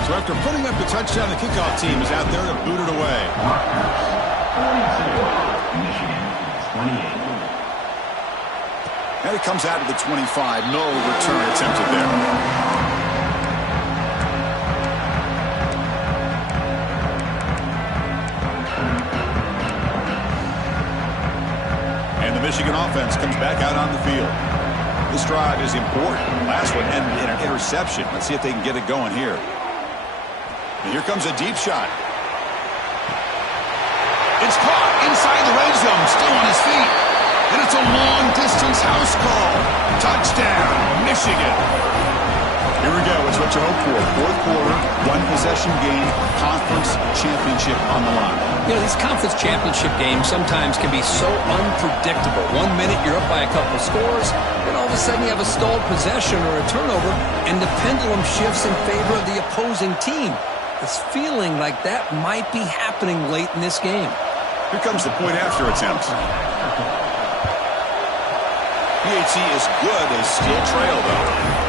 So after putting up the touchdown, the kickoff team is out there to boot it away. Michigan, 28. And it comes out to the 25. No return attempted there. And the Michigan offense comes back out on the field. This drive is important. Last one ended in an interception. Let's see if they can get it going here. And here comes a deep shot. It's caught inside the red zone, still on his feet. And it's a long-distance house call. Touchdown, Michigan. Here we go. It's what you hope for. Fourth quarter, one-possession game, conference championship on the line. You know, these conference championship games sometimes can be so unpredictable. 1 minute you're up by a couple scores, then all of a sudden you have a stalled possession or a turnover, and the pendulum shifts in favor of the opposing team. It's feeling like that might be happening late in this game. Here comes the point after attempt. PAT is good. They still trail, though.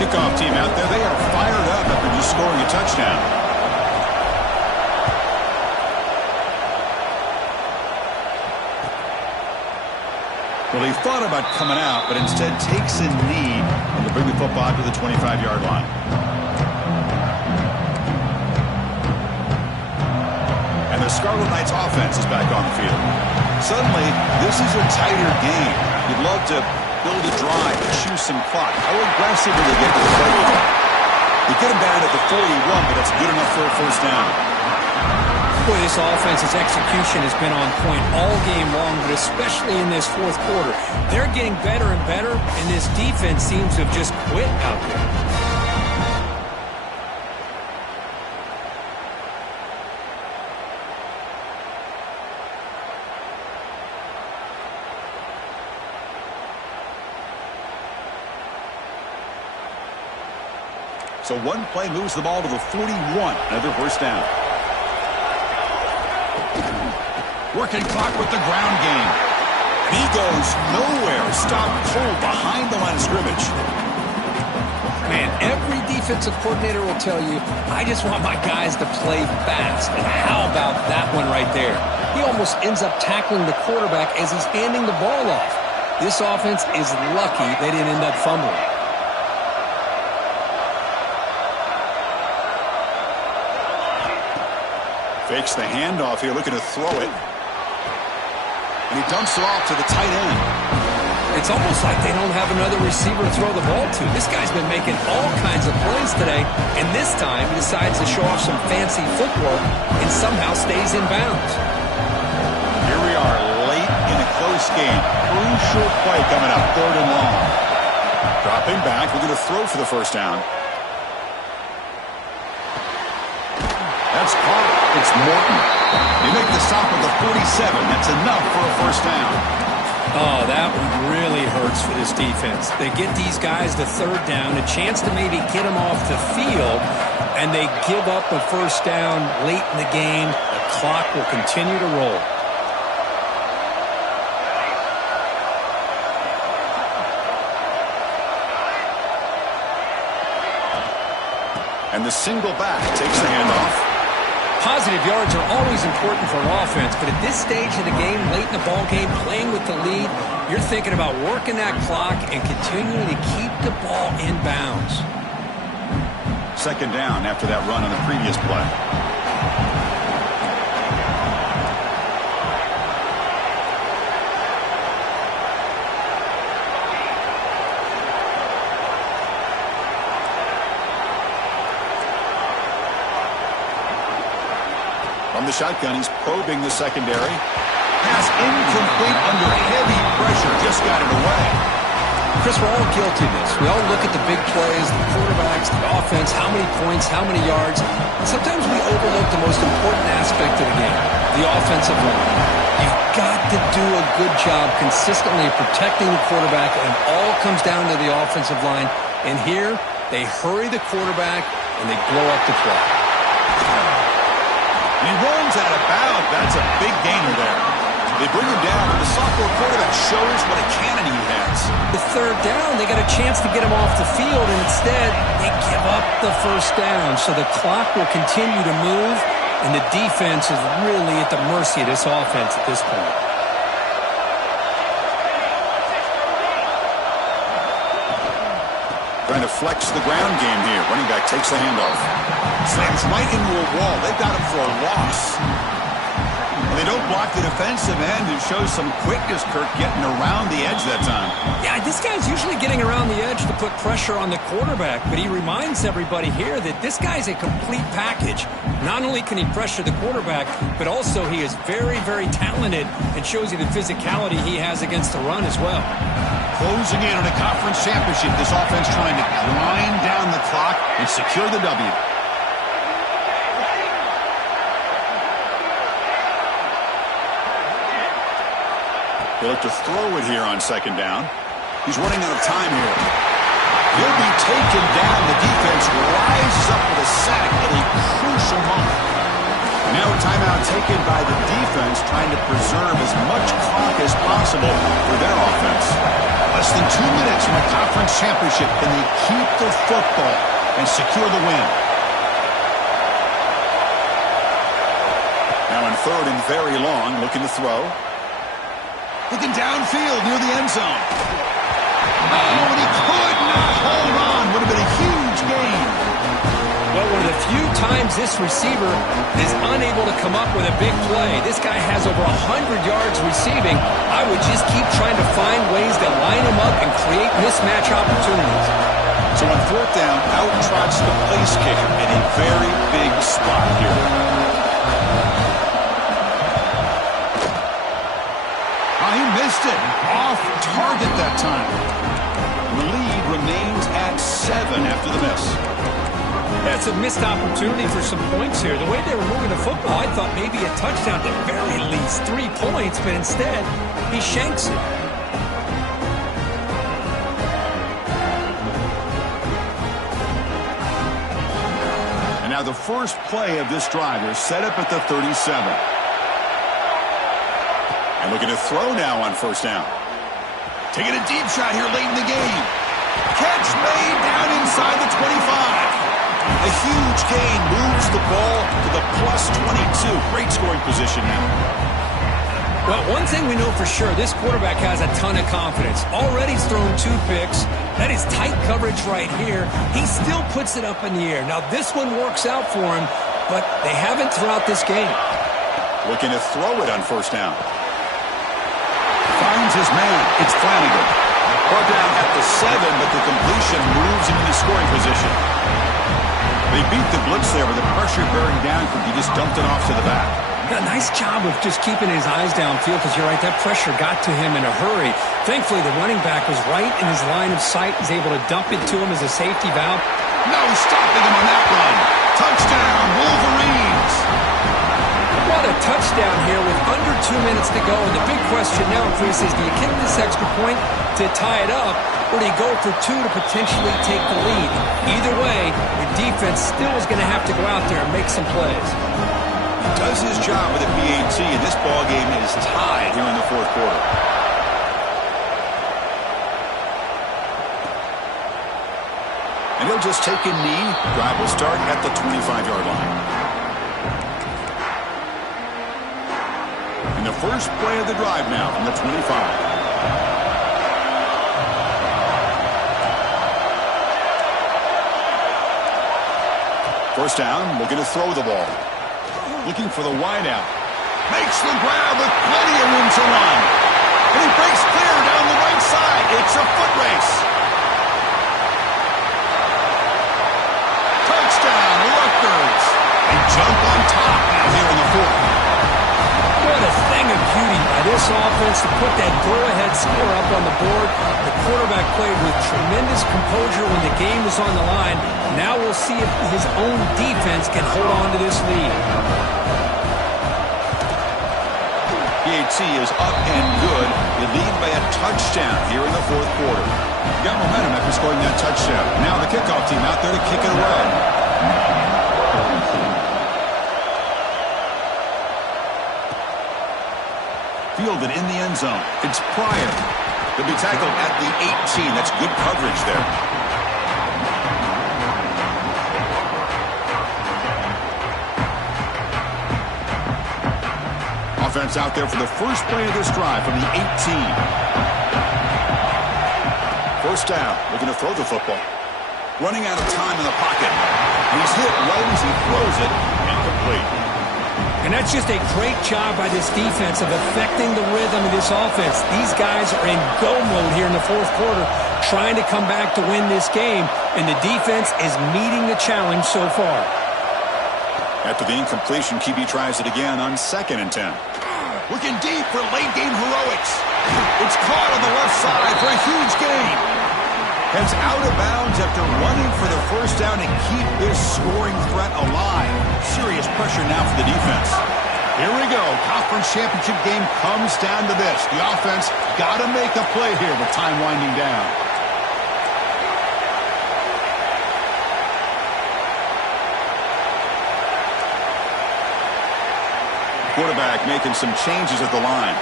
Kickoff team out there. They are fired up after just scoring a touchdown. Well, he thought about coming out, but instead takes a knee and to bring the football to the 25-yard line. And the Scarlet Knights offense is back on the field. Suddenly, this is a tighter game. You'd love to build a drive and choose some clock. How aggressive will they get to the play clock? They get him batted at the 41, but that's good enough for a first down. Boy, this offense's execution has been on point all game long, but especially in this fourth quarter. They're getting better and better, and this defense seems to have just quit out there. So one play moves the ball to the 41. Another first down. Working clock with the ground game. He goes nowhere. Stop cold behind the line of scrimmage. Man, every defensive coordinator will tell you, I just want my guys to play fast. And how about that one right there? He almost ends up tackling the quarterback as he's handing the ball off. This offense is lucky they didn't end up fumbling. Fakes the handoff here, looking to throw it. And he dumps it off to the tight end. It's almost like they don't have another receiver to throw the ball to. This guy's been making all kinds of plays today, and this time he decides to show off some fancy footwork and somehow stays in bounds. Here we are, late in a close game. Crucial play coming up, third and long. Dropping back, we're going to throw for the first down. That's caught. It's Morton. They make the stop at the 47. That's enough for a first down. Oh, that one really hurts for this defense. They get these guys to third down, a chance to maybe get them off the field, and they give up a first down late in the game. The clock will continue to roll. And the single back takes the handoff. Positive yards are always important for an offense, but at this stage of the game, late in the ball game, playing with the lead, you're thinking about working that clock and continuing to keep the ball in bounds. Second down after that run on the previous play. From the shotgun, he's probing the secondary. Pass incomplete under heavy pressure. Just got it away. Chris, we're all guilty of this. We all look at the big plays, the quarterbacks, the offense, how many points, how many yards. And sometimes we overlook the most important aspect of the game, the offensive line. You've got to do a good job consistently protecting the quarterback, and it all comes down to the offensive line. And here, they hurry the quarterback, and they blow up the play. He runs out of bounds. That's a big gainer there. They bring him down, and the sophomore quarterback shows what a cannon he has. The third down, they got a chance to get him off the field, and instead they give up the first down. So the clock will continue to move, and the defense is really at the mercy of this offense at this point. Trying to flex the ground game here. Running back takes the handoff. Slams right into a wall. They've got him for a loss. They don't block the defensive end and show some quickness, Kirk, getting around the edge that time. Yeah, this guy's usually getting around the edge to put pressure on the quarterback, but he reminds everybody here that this guy's a complete package. Not only can he pressure the quarterback, but also he is very, very talented and shows you the physicality he has against the run as well. Closing in on a conference championship, this offense trying to grind down the clock and secure the W. They look to throw it here on second down. He's running out of time here. He'll be taken down. The defense rises up with a sack at a crucial moment. Now a timeout taken by the defense, trying to preserve as much clock as possible for their offense. Less than 2 minutes from a conference championship. Can they keep the football and secure the win? Now in third and very long, looking to throw. Looking downfield near the end zone. Oh, and he could not hold on. Would have been a huge gain. Well, one of the few times this receiver is unable to come up with a big play. This guy has over 100 yards receiving. I would just keep trying to find ways to line him up and create mismatch opportunities. So on fourth down, out trots the place kicker in a very big spot here. He missed it. Off target that time. The lead remains at 7 after the miss. That's a missed opportunity for some points here. The way they were moving the football, I thought maybe a touchdown, at the very least 3 points, but instead he shanks it. And now the first play of this drive is set up at the 37. And looking to throw now on first down. Taking a deep shot here late in the game. Catch made down inside the 25. A huge gain moves the ball to the plus 22. Great scoring position now. Well, one thing we know for sure, this quarterback has a ton of confidence. Already he's thrown 2 picks. That is tight coverage right here. He still puts it up in the air. Now, this one works out for him, but they haven't throughout this game. Looking to throw it on first down. Finds his man. It's Flanagan. Brought down at the 7, but the completion moves him into scoring position. They beat the blitz there, but the pressure bearing down could be just dumped it off to the back. Yeah, nice job of just keeping his eyes downfield, because you're right, that pressure got to him in a hurry. Thankfully, the running back was right in his line of sight. He's able to dump it to him as a safety valve. No stopping him on that run. Touchdown, Wolverines. What a touchdown here with under 2 minutes to go. And the big question now, Chris, is do you kick this extra point to tie it up, or do you go for 2 to potentially take the lead? Either way, your defense still is going to have to go out there and make some plays. He does his job with a PAT, and this ball game is tied here in the fourth quarter. And he'll just take a knee. Drive will start at the 25-yard line. And the first play of the drive now from the 25. First down, looking to throw the ball. Looking for the wideout. Makes the grab with plenty of room to run. And he breaks clear down the right side. It's a foot race. Touchdown, Rutgers. They jump on top now here in the fourth. What a thing of beauty by this offense to put that go-ahead score up on the board. The quarterback played with tremendous composure when the game was on the line. Now we'll see if his own defense can hold on to this lead. PAT is up and good. They lead by a touchdown here in the fourth quarter. Got momentum after scoring that touchdown. Now the kickoff team out there to kick it away. Fielded in the end zone. It's Pryor. He'll be tackled at the 18. That's good coverage there. Offense out there for the first play of this drive from the 18. First down, looking to throw the football. Running out of time in the pocket. He's hit right as he throws it, incomplete. And that's just a great job by this defense of affecting the rhythm of this offense. These guys are in go mode here in the fourth quarter, trying to come back to win this game, and the defense is meeting the challenge so far. After the incompletion, QB tries it again on 2nd and 10. Looking deep for late-game heroics. It's caught on the left side for a huge gain. Heads out of bounds after running for the first down to keep this scoring threat alive. Serious pressure now for the defense. Here we go. Conference championship game comes down to this. The offense got to make a play here with time winding down. Quarterback making some changes at the line.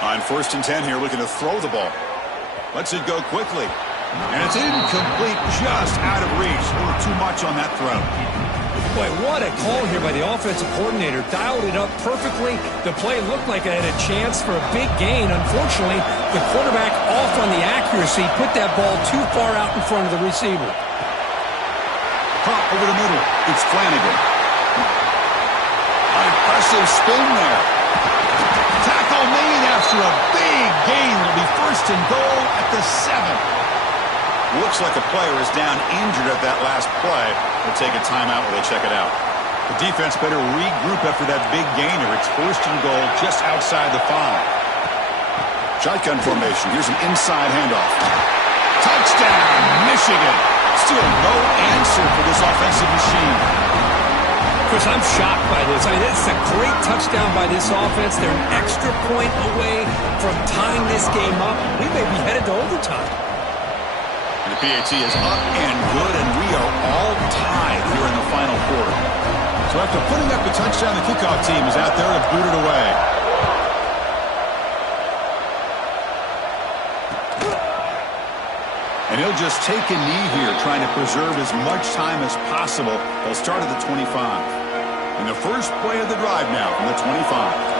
On 1st and 10 here, looking to throw the ball. Lets it go quickly. And it's incomplete, just out of reach. A little too much on that throw. Boy, what a call here by the offensive coordinator. Dialed it up perfectly. The play looked like it had a chance for a big gain. Unfortunately, the quarterback off on the accuracy, put that ball too far out in front of the receiver. Pop over the middle. It's Flanagan. An impressive spin there. Tackle made after a big gain. Will be 1st and goal at the 7. Looks like a player is down injured at that last play. We'll take a timeout while they check it out. The defense better regroup after that big gainer. It's 1st and goal just outside the 5. Shotgun formation. Here's an inside handoff. Touchdown, Michigan. Still no answer for this offensive machine. Chris, I'm shocked by this. I mean, it's a great touchdown by this offense. They're an extra point away from tying this game up. We may be headed to overtime. And the PAT is up and good, and we are all tied here in the final quarter. So after putting up the touchdown, the kickoff team is out there to boot it away. And he'll just take a knee here, trying to preserve as much time as possible. They'll start at the 25. And the first play of the drive now from the 25.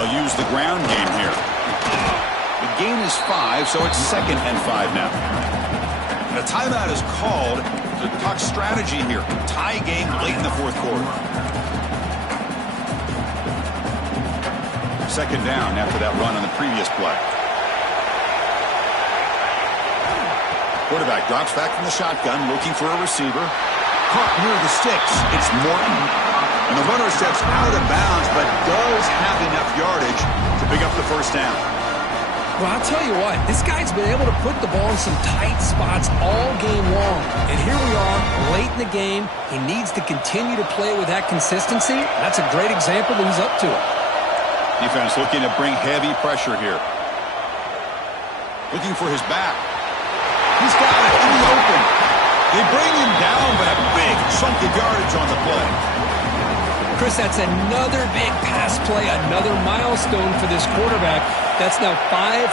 They'll use the ground game here. The gain is 5, so it's 2nd and 5 now. And a timeout is called to talk strategy here. Tie game late in the fourth quarter. 2nd down after that run on the previous play. Quarterback drops back from the shotgun, looking for a receiver. Caught near the sticks. It's Morton. And the runner steps out of bounds, but does have enough yardage to pick up the first down. Well, I'll tell you what, this guy's been able to put the ball in some tight spots all game long. And here we are, late in the game. He needs to continue to play with that consistency. That's a great example that he's up to it. Defense looking to bring heavy pressure here. Looking for his back. He's got it in the open. They bring him down, but a big chunk of yardage on the play. Chris, that's another big pass play, another milestone for this quarterback. That's now 500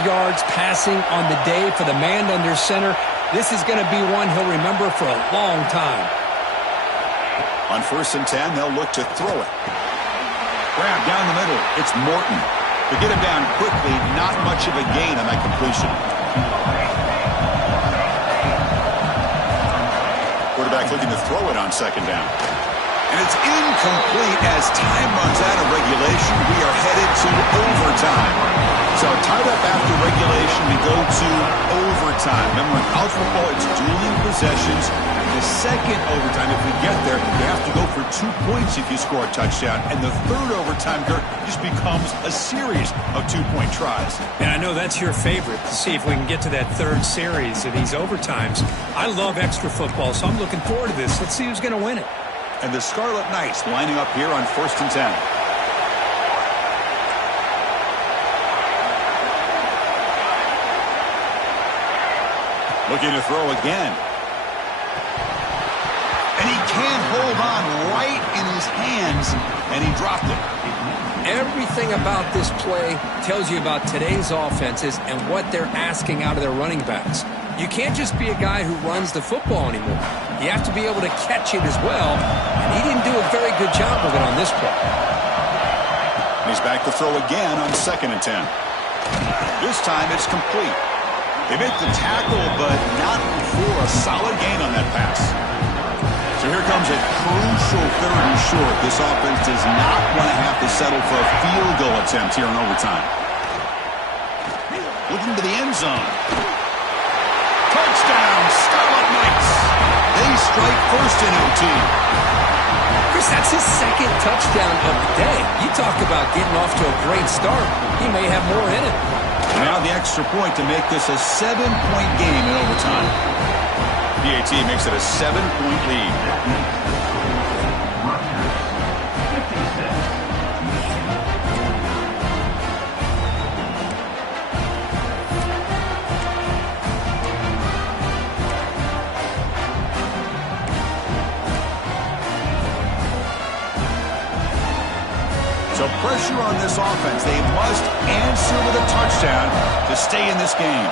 yards passing on the day for the man under center. This is going to be one he'll remember for a long time. On 1st and 10, they'll look to throw it. Grab down the middle. It's Morton. To get him down quickly, not much of a gain on that completion. Quarterback looking to throw it on 2nd down. And it's incomplete as time runs out of regulation. We are headed to overtime. So tied up after regulation, we go to overtime. Remember, in college football, it's dueling possessions. The 2nd overtime, if we get there, you have to go for 2 points if you score a touchdown. And the 3rd overtime, Dirk, just becomes a series of 2-point tries. And I know that's your favorite, to see if we can get to that 3rd series of these overtimes. I love extra football, so I'm looking forward to this. Let's see who's going to win it. And the Scarlet Knights lining up here on 1st and 10. Looking to throw again. And he can't hold on right in his hands, and he dropped it. Everything about this play tells you about today's offenses and what they're asking out of their running backs. You can't just be a guy who runs the football anymore. You have to be able to catch it as well, and he didn't do a very good job of it on this play. He's back to throw again on 2nd and 10. This time it's complete. They make the tackle, but not before a solid gain on that pass. So here comes a crucial 3rd and short. This offense does not want to have to settle for a field goal attempt here in overtime. Looking to the end zone. Touchdown, Scarlet Knights. They strike first in OT. Chris, that's his 2nd touchdown of the day. You talk about getting off to a great start. He may have more in it. Now the extra point to make this a 7-point game in overtime. PAT makes it a 7-point lead. So pressure on this offense. They must answer with a touchdown to stay in this game.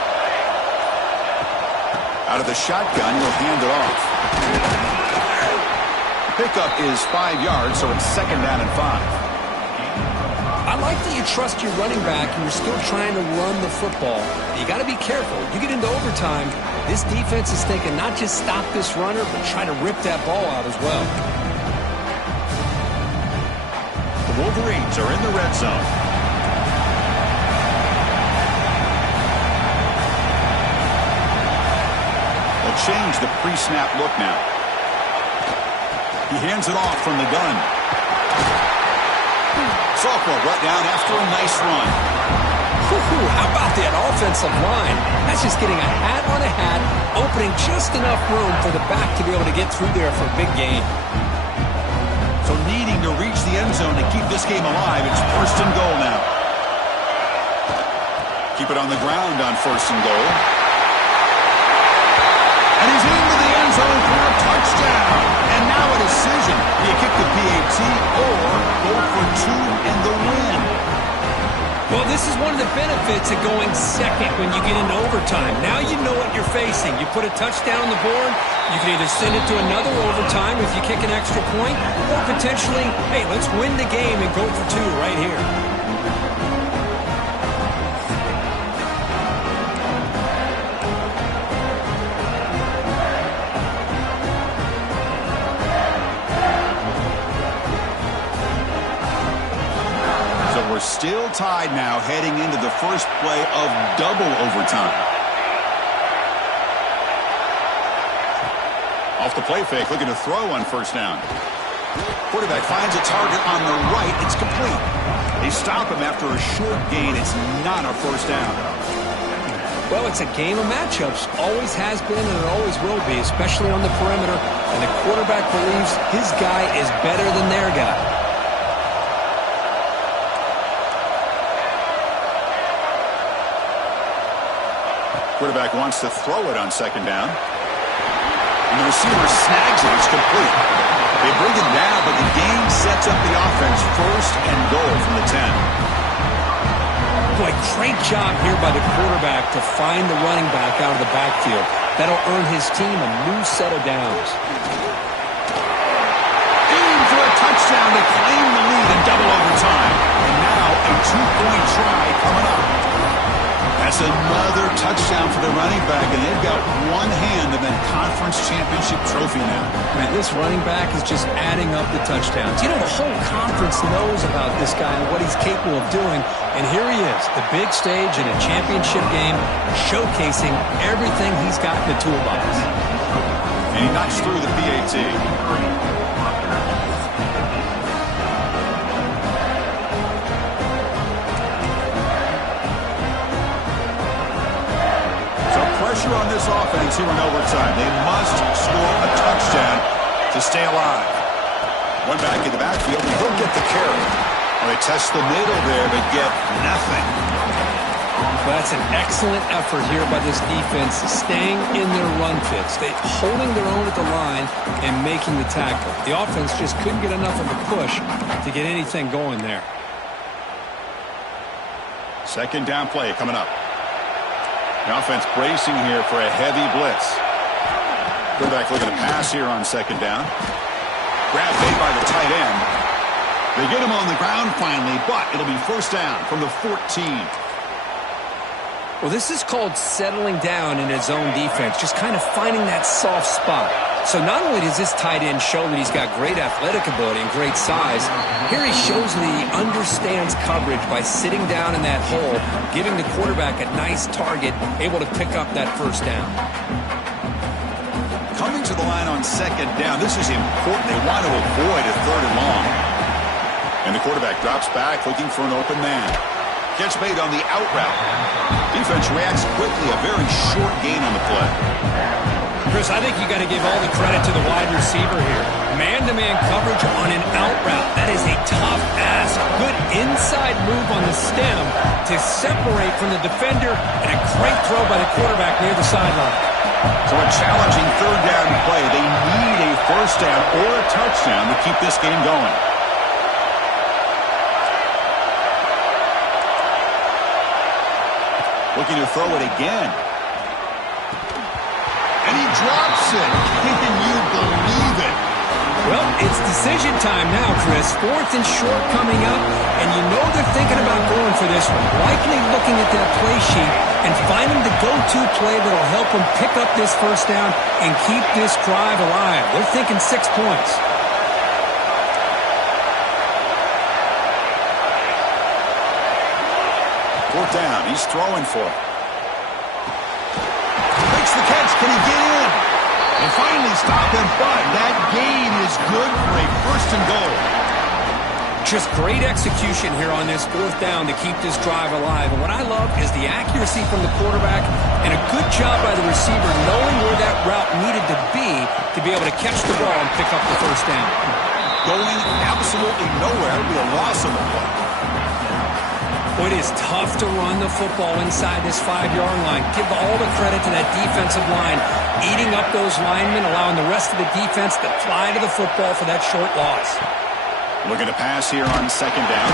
Out of the shotgun, he'll hand it off. Pickup is 5 yards, so it's 2nd down and 5. I like that you trust your running back and you're still trying to run the football. You got to be careful. You get into overtime, this defense is thinking not just stop this runner, but try to rip that ball out as well. The Wolverines are in the red zone. They'll change the pre-snap look now. He hands it off from the gun. Sophomore brought down after a nice run. How about that offensive line? That's just getting a hat on a hat, opening just enough room for the back to be able to get through there for a big gain. So needing to reach the end zone to keep this game alive, it's 1st and goal now. Keep it on the ground on 1st and goal. And he's into the end zone for a touchdown. And now a decision. Do you kick the PAT or go for 2 and the win? Well, this is one of the benefits of going second when you get into overtime. Now you know what you're facing. You put a touchdown on the board, you can either send it to another overtime if you kick an extra point, or potentially, hey, let's win the game and go for 2 right here. Still tied now heading into the first play of double overtime. Off the play fake, looking to throw on 1st down. Quarterback finds a target on the right. It's complete. They stop him after a short gain. It's not a 1st down. Well, it's a game of matchups. Always has been and it always will be, especially on the perimeter. And the quarterback believes his guy is better than their guy. Quarterback wants to throw it on 2nd down. And the receiver snags it. It's complete. They bring it down, but the game sets up the offense 1st and goal from the 10. Boy, great job here by the quarterback to find the running back out of the backfield. That'll earn his team a new set of downs. Aim for a touchdown to claim the lead in double overtime. And now a 2-point try coming up. That's another touchdown for the running back, and they've got one hand in that conference championship trophy now. Man, this running back is just adding up the touchdowns. You know, the whole conference knows about this guy and what he's capable of doing, and here he is, the big stage in a championship game, showcasing everything he's got in the toolbox. And he knocks through the PAT. Pressure on this offense here in overtime. They must score a touchdown to stay alive. One back in the backfield, and he'll get the carry. Well, they test the middle there, but get nothing. That's an excellent effort here by this defense, staying in their run fits. Holding their own at the line and making the tackle. The offense just couldn't get enough of a push to get anything going there. Second down play coming up. The offense bracing here for a heavy blitz. Quarterback looking to pass here on second down. Grab made by the tight end. They get him on the ground finally, but it'll be first down from the 14. Well, this is called settling down in his own defense, just kind of finding that soft spot. So not only does this tight end show that he's got great athletic ability and great size, here he shows that he understands coverage by sitting down in that hole, giving the quarterback a nice target, able to pick up that first down. Coming to the line on second down, this is important. They want to avoid a third and long. And the quarterback drops back looking for an open man. Catch made on the out route. Defense reacts quickly. A very short gain on the play. Chris, I think you got to give all the credit to the wide receiver here. Man-to-man coverage on an out route. That is a tough ask. Good inside move on the stem to separate from the defender, and a great throw by the quarterback near the sideline. So a challenging third down play. They need a first down or a touchdown to keep this game going. Looking to throw it again. And he drops it. Can you believe it? Well, it's decision time now, Chris. Fourth and short coming up, and you know they're thinking about going for this one. Likely looking at that play sheet and finding the go-to play that'll help them pick up this first down and keep this drive alive. They're thinking 6 points. Fourth down. He's throwing for it. Makes the catch. Can he get in? They finally stop him, but that gain is good for a first and goal. Just great execution here on this fourth down to keep this drive alive. And what I love is the accuracy from the quarterback and a good job by the receiver knowing where that route needed to be able to catch the ball and pick up the first down. Going absolutely nowhere. It'll be a loss of the play. It is tough to run the football inside this 5-yard line. Give all the credit to that defensive line, eating up those linemen, allowing the rest of the defense to fly to the football for that short loss. Looking to pass here on second down.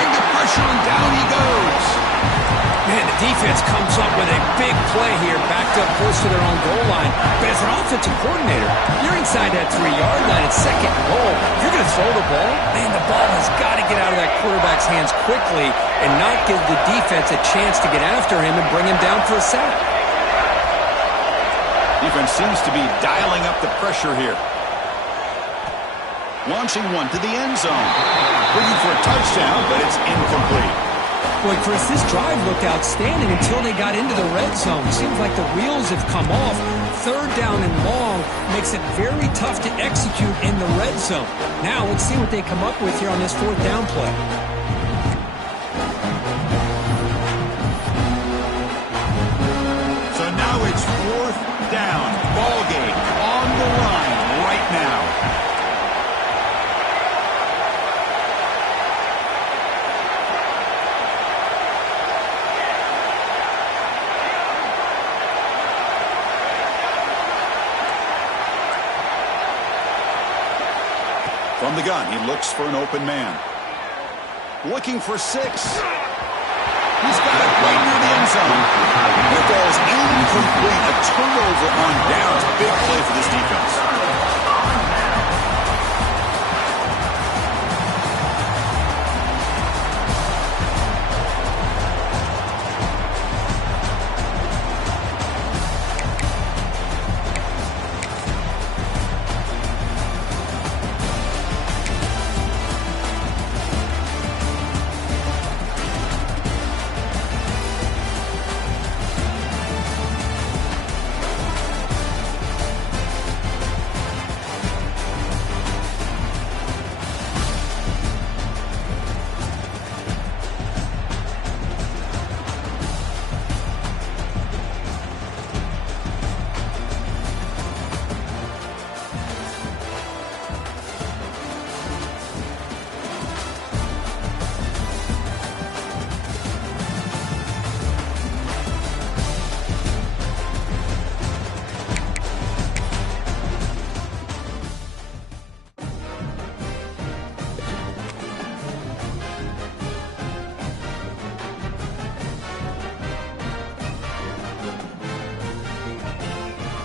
Bring the pressure and down he goes. Man, the defense comes up with a big play here, backed up close to their own goal line. But as an offensive coordinator, you're inside that 3-yard line at second and goal. If you're going to throw the ball, man, the ball has got to get out of that quarterback's hands quickly and not give the defense a chance to get after him and bring him down for a sack. Defense seems to be dialing up the pressure here. Launching one to the end zone. Looking for a touchdown, but it's incomplete. Boy, Chris, this drive looked outstanding until they got into the red zone. Seems like the wheels have come off. Third down and long makes it very tough to execute in the red zone. Now, let's see what they come up with here on this fourth down play. So now it's fourth down. Ball game on the line right now. From the gun, he looks for an open man. Looking for 6. He's got it right near the end zone. And it falls incomplete. A turnover on downs. Big play for this defense.